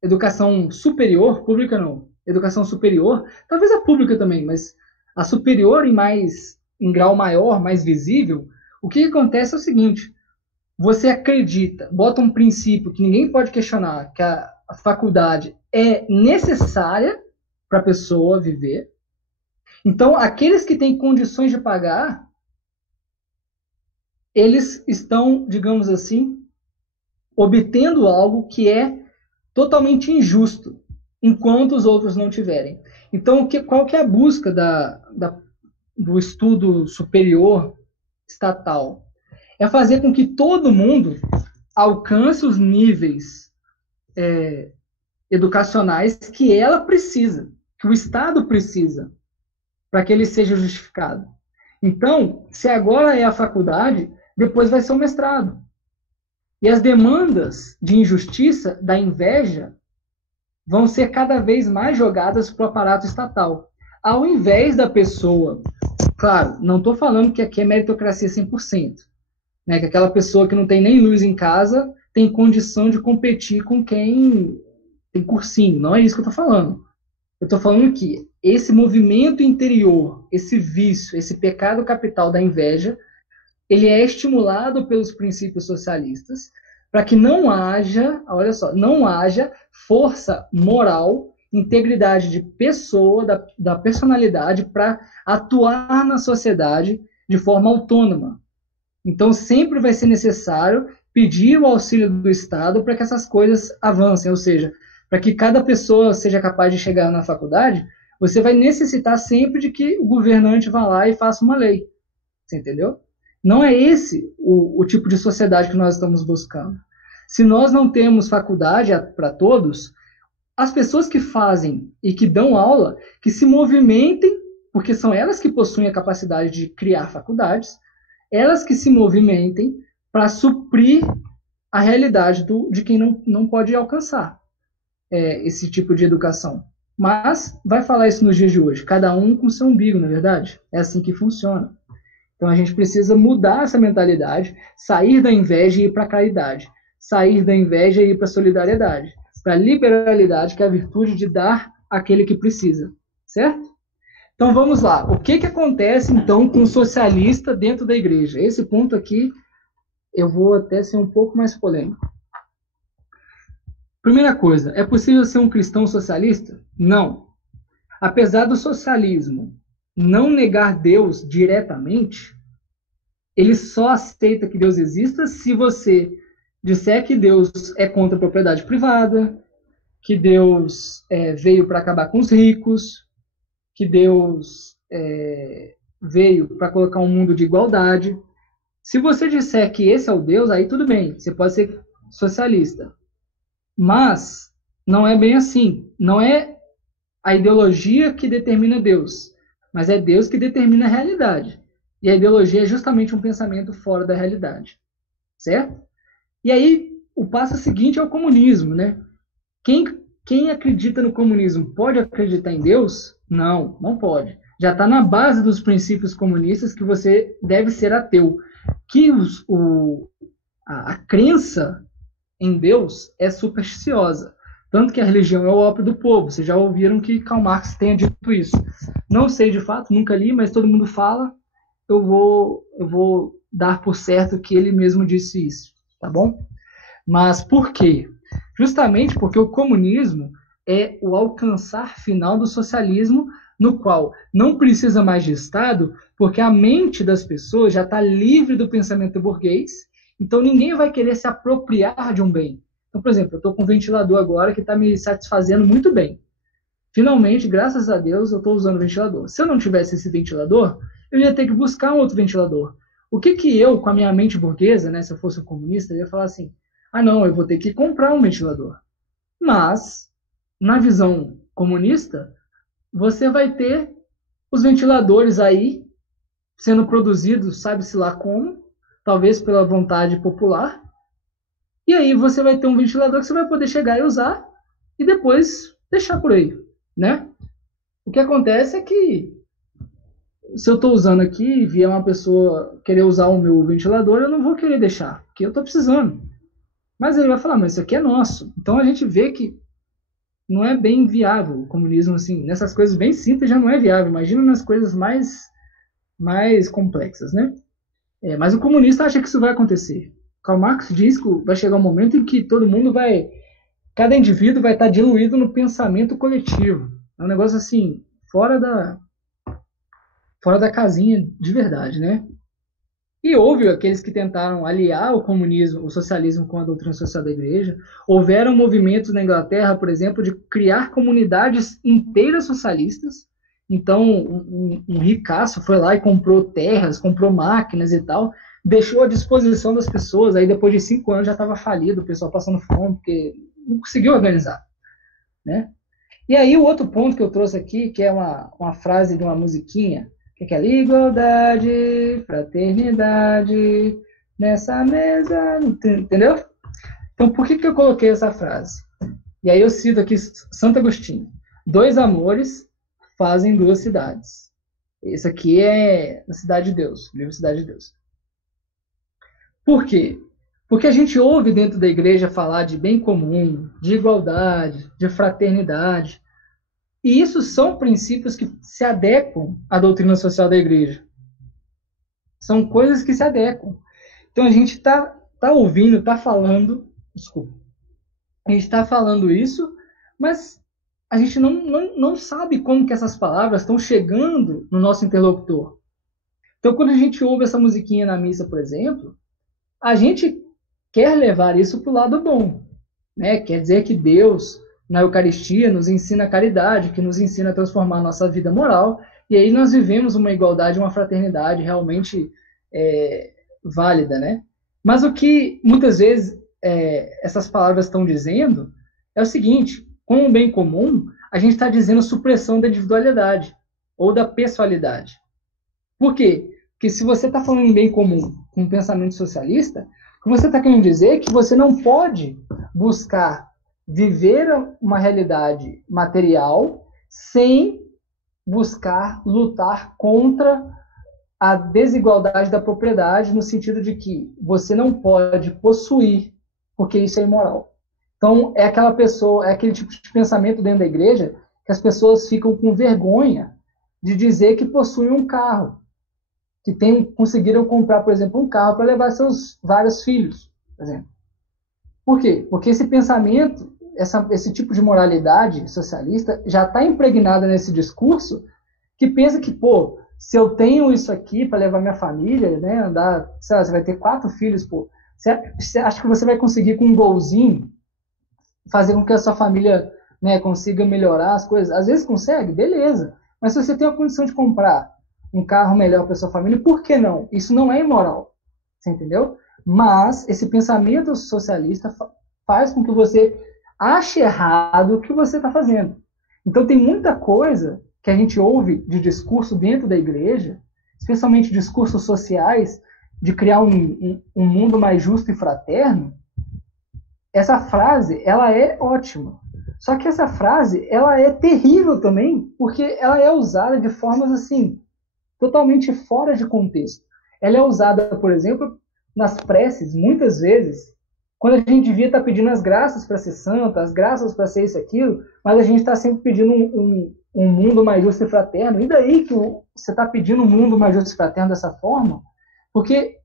educação superior, pública não, educação superior, talvez a pública também, mas a superior em grau maior, mais visível, o que acontece é o seguinte, você acredita, bota um princípio que ninguém pode questionar, que a faculdade é necessária para a pessoa viver. Então, aqueles que têm condições de pagar, eles estão, digamos assim, obtendo algo que é totalmente injusto, enquanto os outros não tiverem. Então, qual que é a busca do estudo superior estatal? É fazer com que todo mundo alcance os níveis educacionais que ela precisa, que o Estado precisa, para que ele seja justificado. Então, se agora é a faculdade, depois vai ser o mestrado. E as demandas de injustiça, da inveja, vão ser cada vez mais jogadas para o aparato estatal. Ao invés da pessoa... Claro, não estou falando que aqui é meritocracia 100%. Né, que aquela pessoa que não tem nem luz em casa tem condição de competir com quem tem cursinho. Não é isso que eu estou falando. Eu estou falando que esse movimento interior, esse vício, esse pecado capital da inveja, ele é estimulado pelos princípios socialistas para que não haja, olha só, não haja força moral, integridade de pessoa, da personalidade para atuar na sociedade de forma autônoma. Então, sempre vai ser necessário pedir o auxílio do Estado para que essas coisas avancem, ou seja, para que cada pessoa seja capaz de chegar na faculdade, você vai necessitar sempre de que o governante vá lá e faça uma lei. Você entendeu? Não é esse o tipo de sociedade que nós estamos buscando. Se nós não temos faculdade para todos, as pessoas que fazem e que dão aula, que se movimentem, porque são elas que possuem a capacidade de criar faculdades, elas que se movimentem para suprir a realidade de quem não pode alcançar esse tipo de educação. Mas vai falar isso nos dias de hoje, cada um com seu umbigo, na verdade? É assim que funciona. Então a gente precisa mudar essa mentalidade, sair da inveja e ir para a caridade, sair da inveja e ir para a solidariedade, para a liberalidade, que é a virtude de dar àquele que precisa, certo? Então vamos lá. O que acontece então com o socialista dentro da igreja? Esse ponto aqui eu vou até ser um pouco mais polêmico. Primeira coisa, é possível ser um cristão socialista? Não. Apesar do socialismo não negar Deus diretamente, ele só aceita que Deus exista se você disser que Deus é contra a propriedade privada, que Deus veio para acabar com os ricos, que Deus veio para colocar um mundo de igualdade. Se você disser que esse é o Deus, aí tudo bem, você pode ser socialista. Mas não é bem assim. Não é a ideologia que determina Deus, mas é Deus que determina a realidade. E a ideologia é justamente um pensamento fora da realidade. Certo? E aí, o passo seguinte é o comunismo, né? Quem acredita no comunismo pode acreditar em Deus? Não, não pode. Já está na base dos princípios comunistas que você deve ser ateu. Que a crença em Deus é supersticiosa. Tanto que a religião é o ópio do povo. Vocês já ouviram que Karl Marx tenha dito isso. Não sei de fato, nunca li, mas todo mundo fala. Eu vou dar por certo que ele mesmo disse isso, tá bom? Mas por quê? Justamente porque o comunismo é o alcançar final do socialismo, no qual não precisa mais de Estado, porque a mente das pessoas já está livre do pensamento burguês, então ninguém vai querer se apropriar de um bem. Então, por exemplo, eu estou com um ventilador agora que está me satisfazendo muito bem. Finalmente, graças a Deus, eu estou usando o ventilador. Se eu não tivesse esse ventilador, eu ia ter que buscar um outro ventilador. O que eu, com a minha mente burguesa, né, se eu fosse um comunista, eu ia falar assim, não, eu vou ter que comprar um ventilador. Mas, na visão comunista, você vai ter os ventiladores aí sendo produzidos, sabe-se lá como, talvez pela vontade popular, e aí você vai ter um ventilador que você vai poder chegar e usar e depois deixar por aí, né? O que acontece é que se eu estou usando aqui e vier uma pessoa querer usar o meu ventilador, eu não vou querer deixar, porque eu estou precisando. Mas ele vai falar, mas isso aqui é nosso. Então a gente vê que não é bem viável o comunismo, assim, nessas coisas bem simples já não é viável. Imagina nas coisas mais complexas, né? Mas o comunista acha que isso vai acontecer. Karl Marx diz que vai chegar um momento em que todo mundo cada indivíduo vai estar diluído no pensamento coletivo. É um negócio assim, fora da casinha de verdade, né? E houve aqueles que tentaram aliar o comunismo, o socialismo com a doutrina social da igreja. Houveram movimentos na Inglaterra, por exemplo, de criar comunidades inteiras socialistas. Então, um ricaço foi lá e comprou terras, comprou máquinas e tal, deixou à disposição das pessoas. Aí, depois de 5 anos, já estava falido, o pessoal passando fome, porque não conseguiu organizar, né? E aí, o outro ponto que eu trouxe aqui, que é uma frase de uma musiquinha, que é igualdade, fraternidade, nessa mesa, entendeu? Então, por que eu coloquei essa frase? E aí eu cito aqui Santo Agostinho. 2 amores fazem 2 cidades. Esse aqui é a Cidade de Deus, o livro Cidade de Deus. Por quê? Porque a gente ouve dentro da igreja falar de bem comum, de igualdade, de fraternidade, e isso são princípios que se adequam à doutrina social da igreja. São coisas que se adequam. Então a gente está ouvindo, está falando, desculpa, a gente está falando isso, mas a gente não sabe como que essas palavras estão chegando no nosso interlocutor. Então quando a gente ouve essa musiquinha na missa, por exemplo, a gente quer levar isso para o lado bom, né? Quer dizer que Deus na Eucaristia nos ensina a caridade, que nos ensina a transformar a nossa vida moral, e aí nós vivemos uma igualdade, uma fraternidade realmente válida, né? Mas o que muitas vezes essas palavras estão dizendo é o seguinte: com o bem comum, a gente está dizendo supressão da individualidade ou da pessoalidade. Por quê? Porque se você está falando em bem comum com um pensamento socialista, o que você está querendo dizer é que você não pode buscar viver uma realidade material sem buscar lutar contra a desigualdade da propriedade, no sentido de que você não pode possuir, porque isso é imoral. Então, é aquele tipo de pensamento dentro da igreja que as pessoas ficam com vergonha de dizer que possuem um carro, que conseguiram comprar, por exemplo, um carro para levar seus vários filhos, por exemplo. Por quê? Porque esse pensamento esse tipo de moralidade socialista já está impregnada nesse discurso, que pensa que, pô, se eu tenho isso aqui para levar minha família, né, andar, sei lá, você vai ter 4 filhos, pô, você acha que você vai conseguir com um golzinho fazer com que a sua família, né, consiga melhorar as coisas? Às vezes consegue, beleza. Mas se você tem a condição de comprar um carro melhor para sua família, por que não? Isso não é imoral, você entendeu? Mas esse pensamento socialista faz com que você ache errado o que você está fazendo. Então tem muita coisa que a gente ouve de discurso dentro da igreja, especialmente discursos sociais, de criar um mundo mais justo e fraterno. Essa frase, ela é ótima. Só que essa frase, ela é terrível também, porque ela é usada de formas assim, totalmente fora de contexto. Ela é usada, por exemplo, nas preces, muitas vezes, quando a gente devia estar pedindo as graças para ser santo, as graças para ser isso, aquilo, mas a gente está sempre pedindo um mundo mais justo e fraterno. E daí que você está pedindo um mundo mais justo e fraterno dessa forma? Porque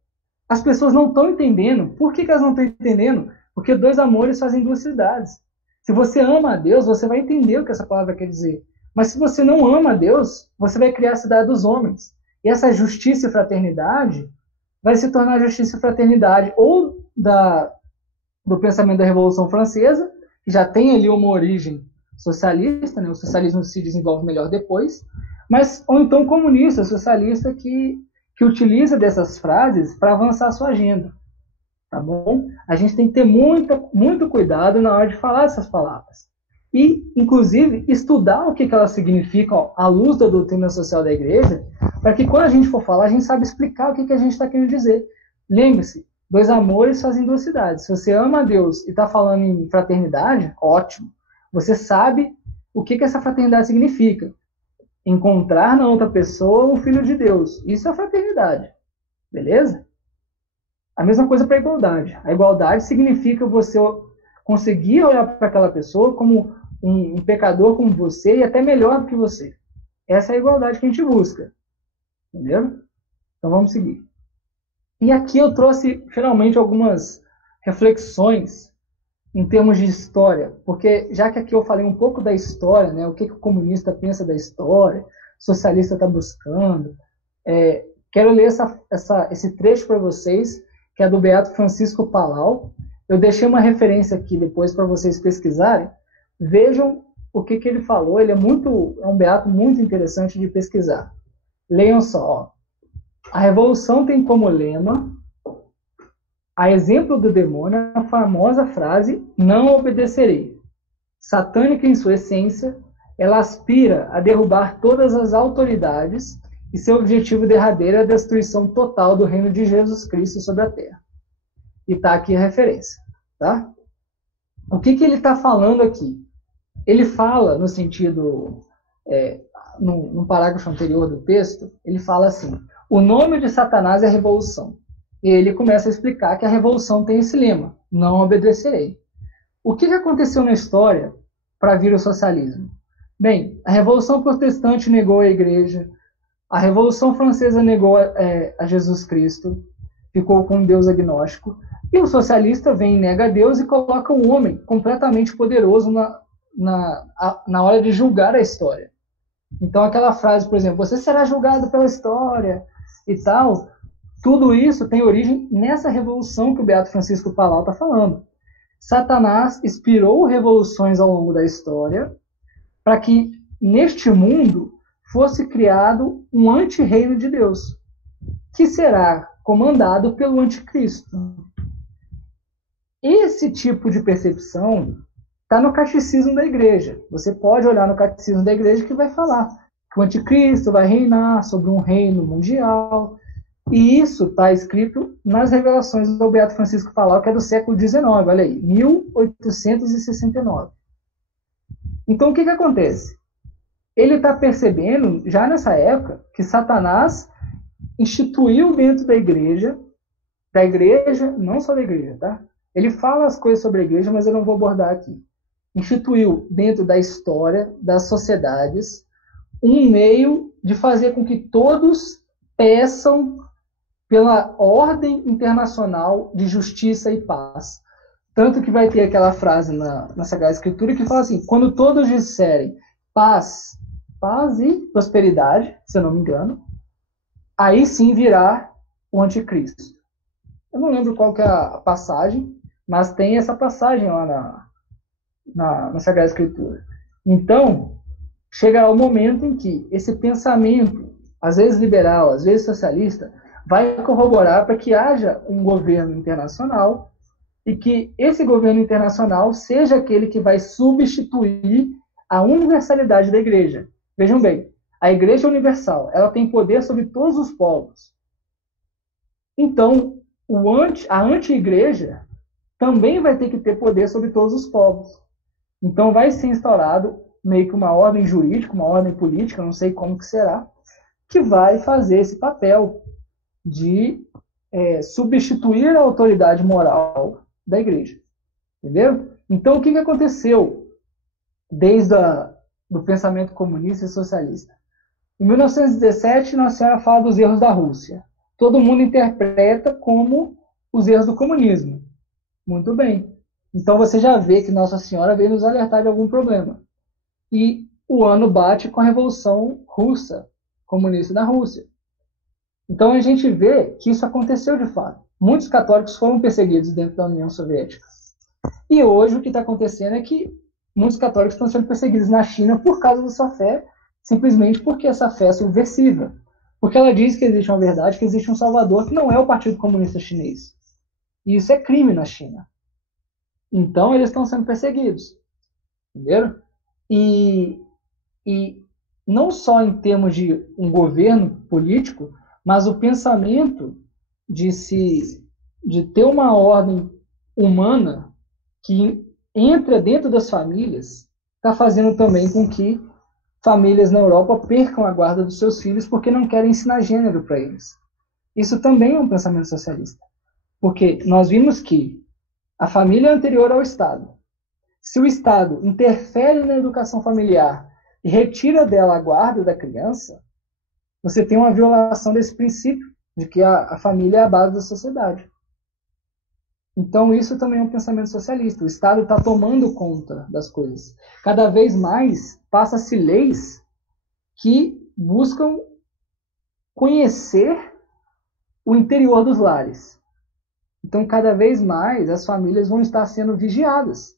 as pessoas não estão entendendo. Por que elas não estão entendendo? Porque 2 amores fazem 2 cidades. Se você ama a Deus, você vai entender o que essa palavra quer dizer. Mas se você não ama a Deus, você vai criar a cidade dos homens. E essa justiça e fraternidade vai se tornar justiça e fraternidade ou do pensamento da Revolução Francesa, que já tem ali uma origem socialista, né? O socialismo se desenvolve melhor depois, mas ou então comunista, socialista, que utiliza dessas frases para avançar a sua agenda. Tá bom? A gente tem que ter muito cuidado na hora de falar essas palavras. E, inclusive, estudar o que elas significam à luz da doutrina social da igreja, para que quando a gente for falar, a gente sabe explicar o que a gente está querendo dizer. Lembre-se, 2 amores fazem 2 cidades. Se você ama a Deus e está falando em fraternidade, ótimo. Você sabe o que essa fraternidade significa. Encontrar na outra pessoa o Filho de Deus. Isso é fraternidade. Beleza? A mesma coisa para a igualdade. A igualdade significa você conseguir olhar para aquela pessoa como um pecador como você e até melhor do que você. Essa é a igualdade que a gente busca. Entendeu? Então vamos seguir. E aqui eu trouxe, finalmente, algumas reflexões em termos de história, porque já que aqui eu falei um pouco da história, né, o que o comunista pensa da história, o socialista está buscando, quero ler esse trecho para vocês, que é do Beato Francisco Palau. Eu deixei uma referência aqui depois para vocês pesquisarem. Vejam o que ele falou. Ele é um beato muito interessante de pesquisar. Leiam só. Ó. A revolução tem como lema, a exemplo do demônio, a famosa frase não obedecerei. Satânica em sua essência, ela aspira a derrubar todas as autoridades e seu objetivo derradeiro é a destruição total do reino de Jesus Cristo sobre a terra. E está aqui a referência. Tá? O que ele está falando aqui? Ele fala no sentido, no parágrafo anterior do texto, ele fala assim, o nome de Satanás é revolução. E ele começa a explicar que a revolução tem esse lema, não obedecerei. O que aconteceu na história para vir o socialismo? Bem, a Revolução Protestante negou a igreja, a Revolução Francesa negou a Jesus Cristo, ficou com um Deus agnóstico, e o socialista vem e nega a Deus e coloca o homem completamente poderoso na hora de julgar a história. Então aquela frase, por exemplo, você será julgado pela história e tal, tudo isso tem origem nessa revolução que o Beato Francisco Palau está falando. Satanás inspirou revoluções ao longo da história para que neste mundo fosse criado um anti-reino de Deus, que será comandado pelo anticristo. Esse tipo de percepção está no catecismo da igreja. Você pode olhar no catecismo da igreja que vai falar que o anticristo vai reinar sobre um reino mundial. E isso está escrito nas revelações do Beato Francisco Palau, que é do século XIX, olha aí, 1869. Então, o que acontece? Ele está percebendo, já nessa época, que Satanás instituiu dentro da igreja, não só da igreja, tá? Ele fala as coisas sobre a igreja, mas eu não vou abordar aqui. Instituiu dentro da história, das sociedades, um meio de fazer com que todos peçam pela ordem internacional de justiça e paz. Tanto que vai ter aquela frase na Sagrada Escritura que fala assim, quando todos disserem paz, paz e prosperidade, se eu não me engano, aí sim virá o anticristo. Eu não lembro qual que é a passagem, mas tem essa passagem lá na Sagrada Escritura. Então, chegará o momento em que esse pensamento, às vezes liberal, às vezes socialista, vai corroborar para que haja um governo internacional e que esse governo internacional seja aquele que vai substituir a universalidade da igreja. Vejam bem, a igreja universal, ela tem poder sobre todos os povos. Então, a anti-igreja também vai ter que ter poder sobre todos os povos. Então, vai ser instaurado meio que uma ordem jurídica, uma ordem política, não sei como que será, que vai fazer esse papel de substituir a autoridade moral da igreja. Entendeu? Então, o que aconteceu desde do pensamento comunista e socialista? Em 1917, Nossa Senhora fala dos erros da Rússia. Todo mundo interpreta como os erros do comunismo. Muito bem. Então, você já vê que Nossa Senhora veio nos alertar de algum problema. E o ano bate com a Revolução Russa, comunista da Rússia. Então, a gente vê que isso aconteceu de fato. Muitos católicos foram perseguidos dentro da União Soviética. E hoje o que está acontecendo é que muitos católicos estão sendo perseguidos na China por causa da sua fé, simplesmente porque essa fé é subversiva. Porque ela diz que existe uma verdade, que existe um salvador, que não é o Partido Comunista Chinês. E isso é crime na China. Então, eles estão sendo perseguidos. Entenderam? E não só em termos de um governo político, mas o pensamento de ter uma ordem humana que entra dentro das famílias está fazendo também com que famílias na Europa percam a guarda dos seus filhos porque não querem ensinar gênero para eles. Isso também é um pensamento socialista. Porque nós vimos que a família é anterior ao Estado. Se o Estado interfere na educação familiar e retira dela a guarda da criança, você tem uma violação desse princípio de que a família é a base da sociedade. Então, isso também é um pensamento socialista. O Estado está tomando conta das coisas. Cada vez mais passa-se leis que buscam conhecer o interior dos lares. Então, cada vez mais as famílias vão estar sendo vigiadas.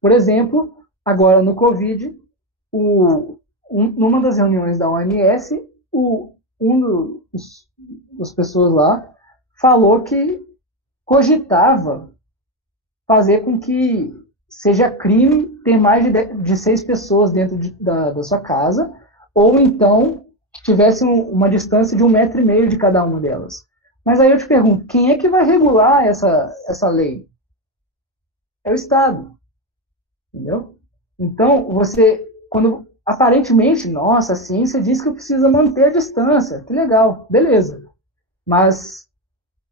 Por exemplo, agora no Covid, numa das reuniões da OMS, das pessoas lá falou que cogitava fazer com que seja crime ter mais de 6 pessoas dentro da sua casa, ou então que tivesse uma distância de 1,5 metro de cada uma delas. Mas aí eu te pergunto, quem é que vai regular essa lei? É o Estado. Entendeu? Então, quando aparentemente, nossa, a ciência diz que precisa manter a distância. Que legal, beleza. Mas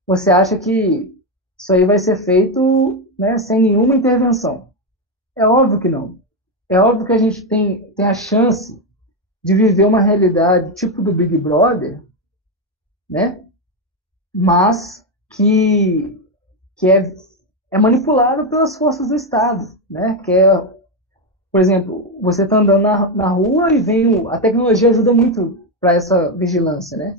você acha que isso aí vai ser feito, né, sem nenhuma intervenção? É óbvio que não. É óbvio que a gente tem a chance de viver uma realidade tipo do Big Brother, né? Mas que é manipulado pelas forças do Estado, né? Que é, por exemplo, você está andando na rua e vem a tecnologia ajuda muito para essa vigilância, né?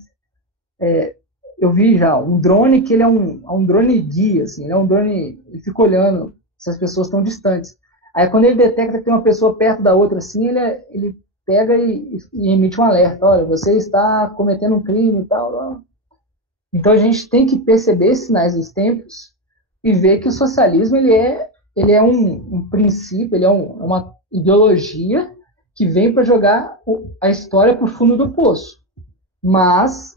Eu vi já um drone que ele é um drone guia, assim, ele é um drone, ele fica olhando se as pessoas estão distantes. Aí quando ele detecta que tem uma pessoa perto da outra, assim, ele pega e emite um alerta, olha, você está cometendo um crime e tal. Então a gente tem que perceber esses sinais dos tempos e ver que o socialismo ele é um princípio, ele é uma ideologia que vem para jogar a história para o fundo do poço, mas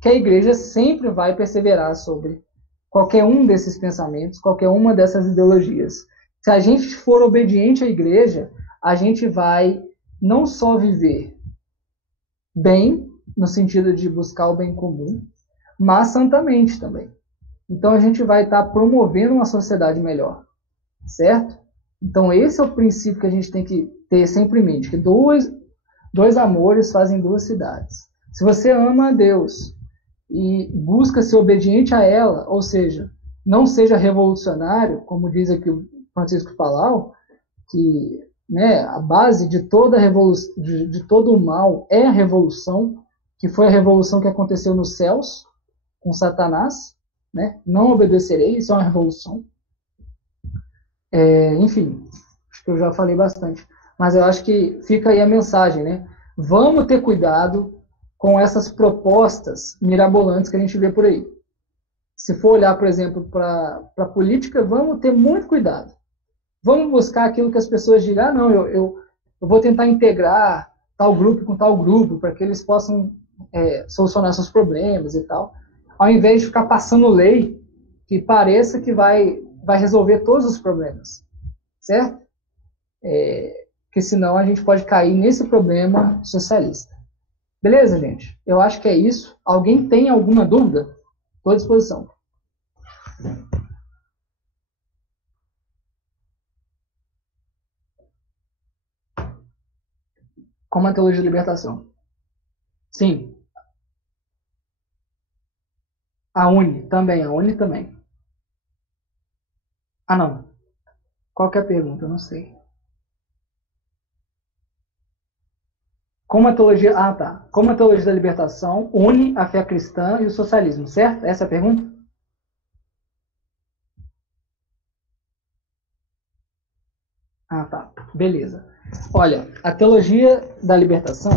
que a igreja sempre vai perseverar sobre qualquer um desses pensamentos, qualquer uma dessas ideologias. Se a gente for obediente à igreja, a gente vai não só viver bem, no sentido de buscar o bem comum, mas santamente também. Então a gente vai estar promovendo uma sociedade melhor, certo? Então esse é o princípio que a gente tem que ter sempre em mente, que dois amores fazem 2 cidades. Se você ama a Deus e busca ser obediente a ela, ou seja, não seja revolucionário, como diz aqui o Francisco Palau, que, né, a base de toda de todo o mal é a revolução, que foi a revolução que aconteceu nos céus com Satanás, né? Não obedecerei, isso é uma revolução. Enfim, acho que eu já falei bastante, mas eu acho que fica aí a mensagem, né? Vamos ter cuidado com essas propostas mirabolantes que a gente vê por aí. Se for olhar, por exemplo, para a política, vamos ter muito cuidado. Vamos buscar aquilo que as pessoas digam, ah, não, eu vou tentar integrar tal grupo com tal grupo, para que eles possam solucionar seus problemas e tal, ao invés de ficar passando lei que pareça que vai resolver todos os problemas, certo? Porque senão a gente pode cair nesse problema socialista. Beleza, gente? Eu acho que é isso. Alguém tem alguma dúvida? Estou à disposição. Como a teologia da libertação? Sim. A Uni também. Ah, não. Qual que é a pergunta? Eu não sei. Como a teologia... Ah, tá. Como a teologia da libertação une a fé cristã e o socialismo, certo? Essa é a pergunta? Ah, tá. Beleza. Olha, a teologia da libertação,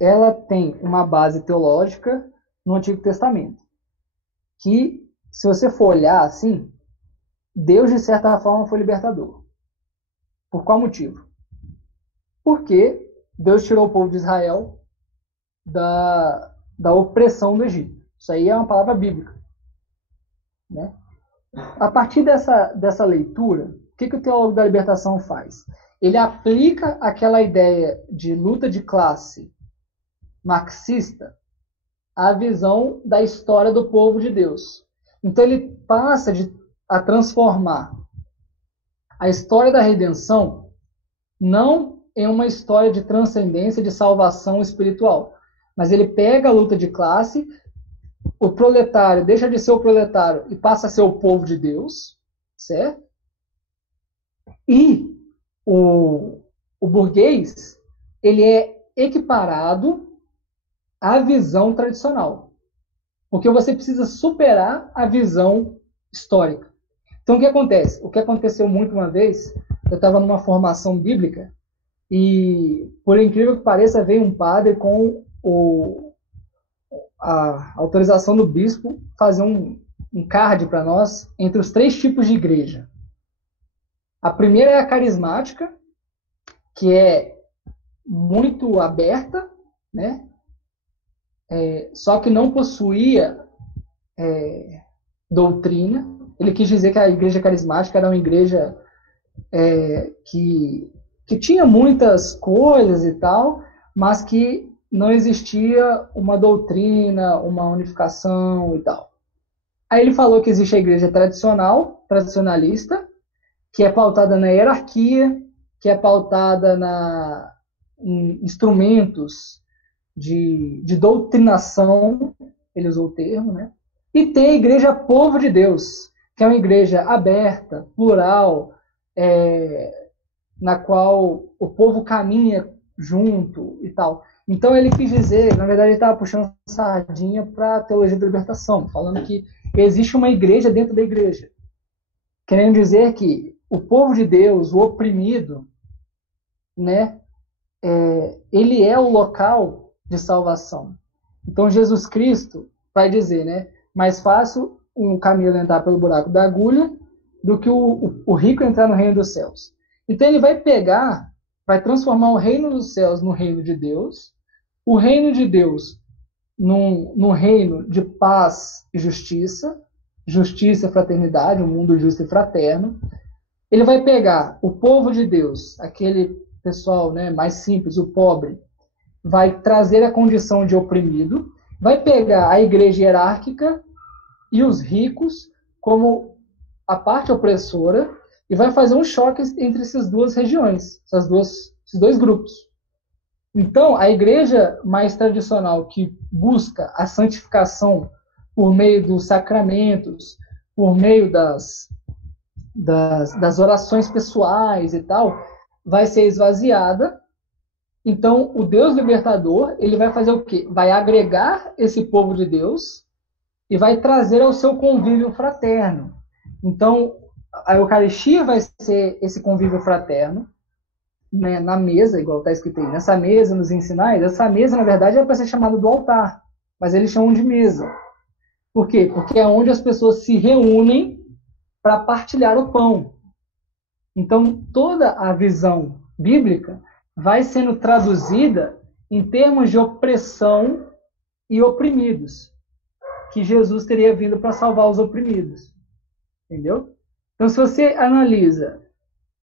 ela tem uma base teológica no Antigo Testamento, que, se você for olhar assim, Deus, de certa forma, foi libertador. Por qual motivo? Porque Deus tirou o povo de Israel da opressão do Egito. Isso aí é uma palavra bíblica, né? A partir dessa leitura, o que o teólogo da libertação faz? Ele aplica aquela ideia de luta de classe marxista à visão da história do povo de Deus. Então ele passa a transformar a história da redenção não em uma história de transcendência, de salvação espiritual, mas ele pega a luta de classe, o proletário deixa de ser o proletário e passa a ser o povo de Deus, certo? E o burguês, ele é equiparado à visão tradicional, porque você precisa superar a visão histórica. Então, o que acontece? O que aconteceu muito uma vez, eu estava numa formação bíblica e, por incrível que pareça, veio um padre com a autorização do bispo fazer um card para nós entre os 3 tipos de igreja. A primeira é a carismática, que é muito aberta, né? Só que não possuía doutrina. Ele quis dizer que a igreja carismática era uma igreja que tinha muitas coisas e tal, mas que não existia uma doutrina, uma unificação e tal. Aí ele falou que existe a igreja tradicionalista, que é pautada na hierarquia, que é pautada em instrumentos de doutrinação, ele usou o termo, né? E tem a igreja povo de Deus, que é uma igreja aberta, plural, na qual o povo caminha junto e tal. Então ele quis dizer, na verdade ele estava puxando sardinha para a teologia da libertação, falando que existe uma igreja dentro da igreja, querendo dizer que o povo de Deus, o oprimido, né, ele é o local de salvação. Então Jesus Cristo vai dizer, né, mais fácil um camelo entrar pelo buraco da agulha do que o rico entrar no reino dos céus. Então ele vai transformar o reino dos céus no reino de Deus, o reino de Deus num reino de paz e justiça e fraternidade, um mundo justo e fraterno. Ele vai pegar o povo de Deus, aquele pessoal, né, mais simples, o pobre, vai trazer a condição de oprimido, vai pegar a igreja hierárquica e os ricos como a parte opressora e vai fazer um choque entre essas duas regiões, esses dois grupos. Então, a igreja mais tradicional, que busca a santificação por meio dos sacramentos, por meio das orações pessoais e tal, vai ser esvaziada. Então, o Deus libertador, ele vai fazer o quê? Vai agregar esse povo de Deus e vai trazer ao seu convívio fraterno. Então, a Eucaristia vai ser esse convívio fraterno, né, na mesa, igual está escrito aí, nessa mesa, nos ensinais. Essa mesa, na verdade, é para ser chamada do altar, mas eles chamam de mesa. Por quê? Porque é onde as pessoas se reúnem para partilhar o pão. Então, toda a visão bíblica vai sendo traduzida em termos de opressão e oprimidos, que Jesus teria vindo para salvar os oprimidos. Entendeu? Então, se você analisa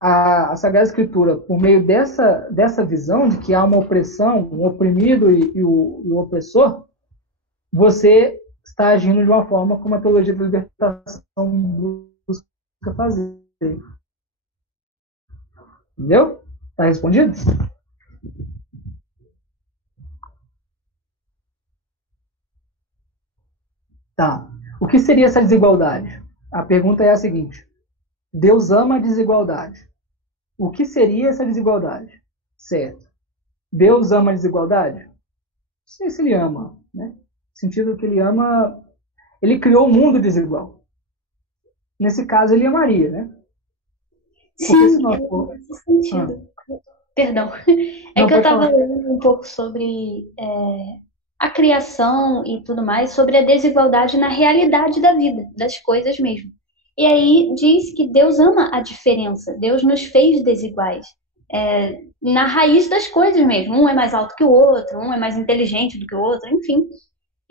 a Sagrada Escritura por meio dessa visão de que há uma opressão, um oprimido e o opressor, você está agindo de uma forma como a teologia da libertação busca fazer. Entendeu? Está respondido? Tá. O que seria essa desigualdade? A pergunta é a seguinte: Deus ama a desigualdade. O que seria essa desigualdade? Certo. Deus ama a desigualdade? Não sei se ele ama, né? No sentido que ele ama, ele criou um mundo desigual. Nesse caso, ele amaria, né? Porque se Sim, nós for... nesse sentido. Perdão. É Não, que eu pode estava falar. lendo um pouco sobre a criação e tudo mais, sobre a desigualdade na realidade da vida, das coisas mesmo. E aí diz que Deus ama a diferença, Deus nos fez desiguais. Na raiz das coisas mesmo. Um é mais alto que o outro, um é mais inteligente do que o outro, enfim.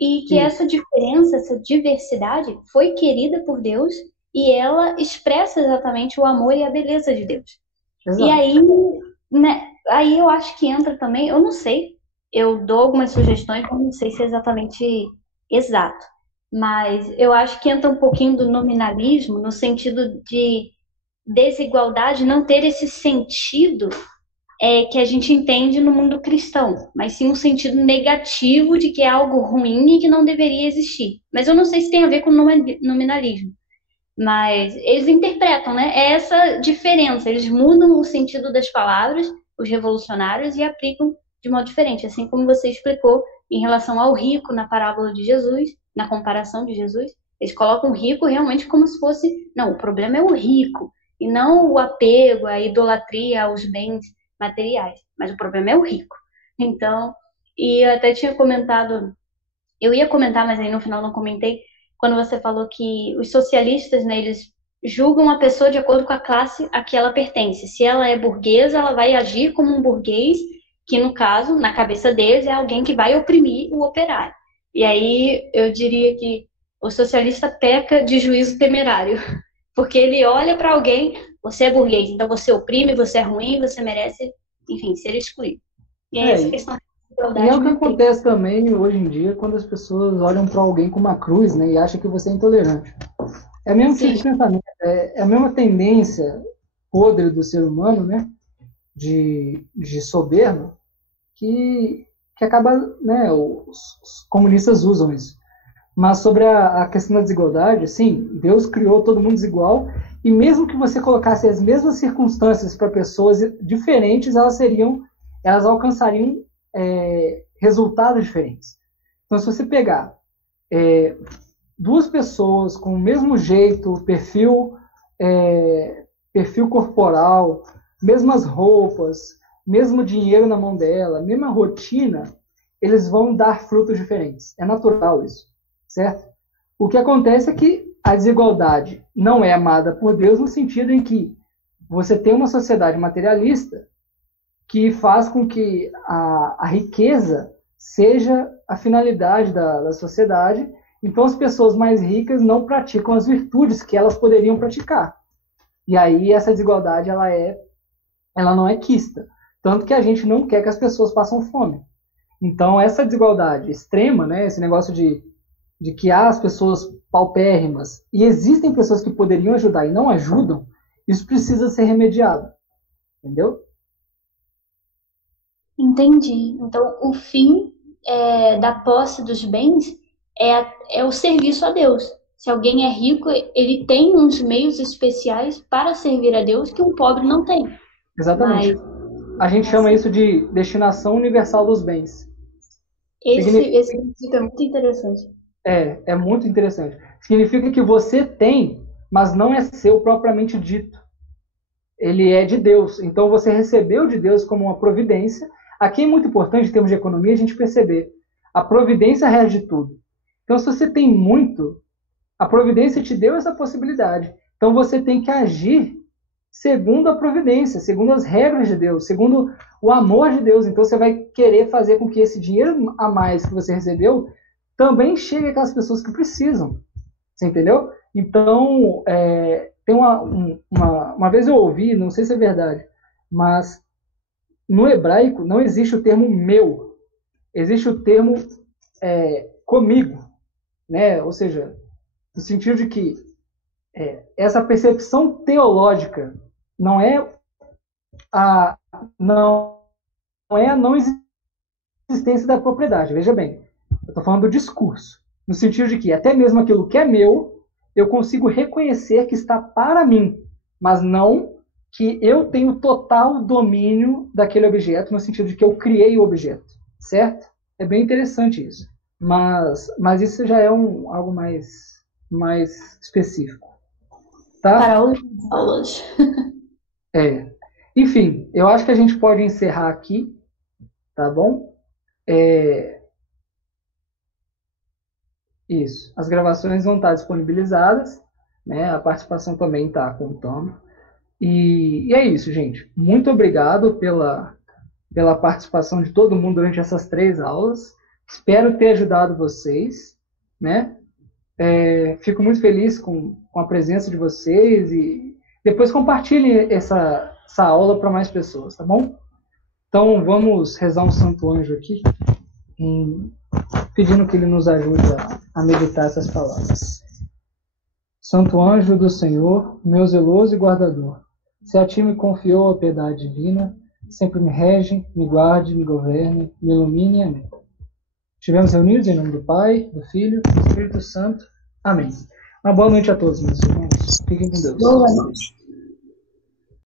E que essa Isso. diferença, essa diversidade foi querida por Deus e ela expressa exatamente o amor e a beleza de Deus. E Exato. aí, né, aí eu acho que entra também, eu não sei, eu dou algumas sugestões, mas não sei se é exatamente exato. Mas eu acho que entra um pouquinho do nominalismo, no sentido de desigualdade não ter esse sentido que a gente entende no mundo cristão, mas sim um sentido negativo de que é algo ruim e que não deveria existir. Mas eu não sei se tem a ver com nominalismo. Mas eles interpretam, né? É essa diferença. Eles mudam o sentido das palavras, os revolucionários, e aplicam de modo diferente. Assim como você explicou em relação ao rico na parábola de Jesus, na comparação de Jesus, eles colocam o rico realmente como se fosse. Não, o problema é o rico, e não o apego, a idolatria aos bens materiais. Mas o problema é o rico. Então, e eu até tinha comentado, eu ia comentar, mas aí no final não comentei, quando você falou que os socialistas, né, eles julgam a pessoa de acordo com a classe a que ela pertence. Se ela é burguesa, ela vai agir como um burguês, que no caso, na cabeça deles, é alguém que vai oprimir o operário. E aí eu diria que o socialista peca de juízo temerário, porque ele olha para alguém, você é burguês, então você oprime, você é ruim, você merece, enfim, ser excluído. E aí É, essa questão da e é desigualdade o que mantém. acontece também hoje em dia quando as pessoas olham para alguém com uma cruz, né, e acham que você é intolerante. É o mesmo tipo Sim. de pensamento, é a mesma tendência podre do ser humano, né, de soberba, que acaba, né, os comunistas usam isso. Mas sobre a questão da desigualdade, sim, Deus criou todo mundo desigual, e mesmo que você colocasse as mesmas circunstâncias para pessoas diferentes, elas alcançariam resultados diferentes. Então, se você pegar duas pessoas com o mesmo jeito, perfil corporal, mesmas roupas, mesmo dinheiro na mão dela, mesma rotina, eles vão dar frutos diferentes. É natural isso, certo? O que acontece é que a desigualdade não é amada por Deus no sentido em que você tem uma sociedade materialista que faz com que a riqueza seja a finalidade da sociedade. Então, as pessoas mais ricas não praticam as virtudes que elas poderiam praticar. E aí, essa desigualdade ela não é quista. Tanto que a gente não quer que as pessoas passem fome. Então, essa desigualdade extrema, né, esse negócio de que há as pessoas paupérrimas e existem pessoas que poderiam ajudar e não ajudam, isso precisa ser remediado. Entendeu? Entendi. Então, o fim da posse dos bens é o serviço a Deus. Se alguém é rico, ele tem uns meios especiais para servir a Deus que um pobre não tem. Exatamente. Mas A gente chama isso de destinação universal dos bens. esse princípio é muito interessante. É muito interessante. Significa que você tem, mas não é seu propriamente dito. Ele é de Deus. Então você recebeu de Deus como uma providência. Aqui é muito importante, em termos de economia, a gente perceber. A providência rege tudo. Então, se você tem muito, a providência te deu essa possibilidade. Então você tem que agir segundo a providência, segundo as regras de Deus, segundo o amor de Deus. Então você vai querer fazer com que esse dinheiro a mais que você recebeu também chegue àquelas pessoas que precisam. Você entendeu? Então, tem uma vez eu ouvi, não sei se é verdade, mas no hebraico não existe o termo meu, existe o termo comigo, né? Ou seja, no sentido de que essa percepção teológica não é a não é a não existência da propriedade. Veja bem, eu estou falando do discurso, no sentido de que até mesmo aquilo que é meu, eu consigo reconhecer que está para mim, mas não que eu tenho total domínio daquele objeto, no sentido de que eu criei o objeto, certo? É bem interessante isso. Mas isso já é algo mais específico. Tá? Para outras aulas. Enfim, eu acho que a gente pode encerrar aqui, tá bom? Isso. As gravações vão estar disponibilizadas, né? A participação também está contando. E é isso, gente. Muito obrigado pela participação de todo mundo durante essas 3 aulas. Espero ter ajudado vocês, né? Fico muito feliz com a presença de vocês e depois compartilhe essa aula para mais pessoas, tá bom? Então vamos rezar um santo anjo aqui, pedindo que ele nos ajude a meditar essas palavras. Santo anjo do Senhor, meu zeloso e guardador, se a ti me confiou a piedade divina, sempre me rege, me guarde, me governe, me ilumine. Amém. Estivemos reunidos em nome do Pai, do Filho e do Espírito Santo. Amém. Uma boa noite a todos, meus irmãos. Fiquem com Deus. Boa noite.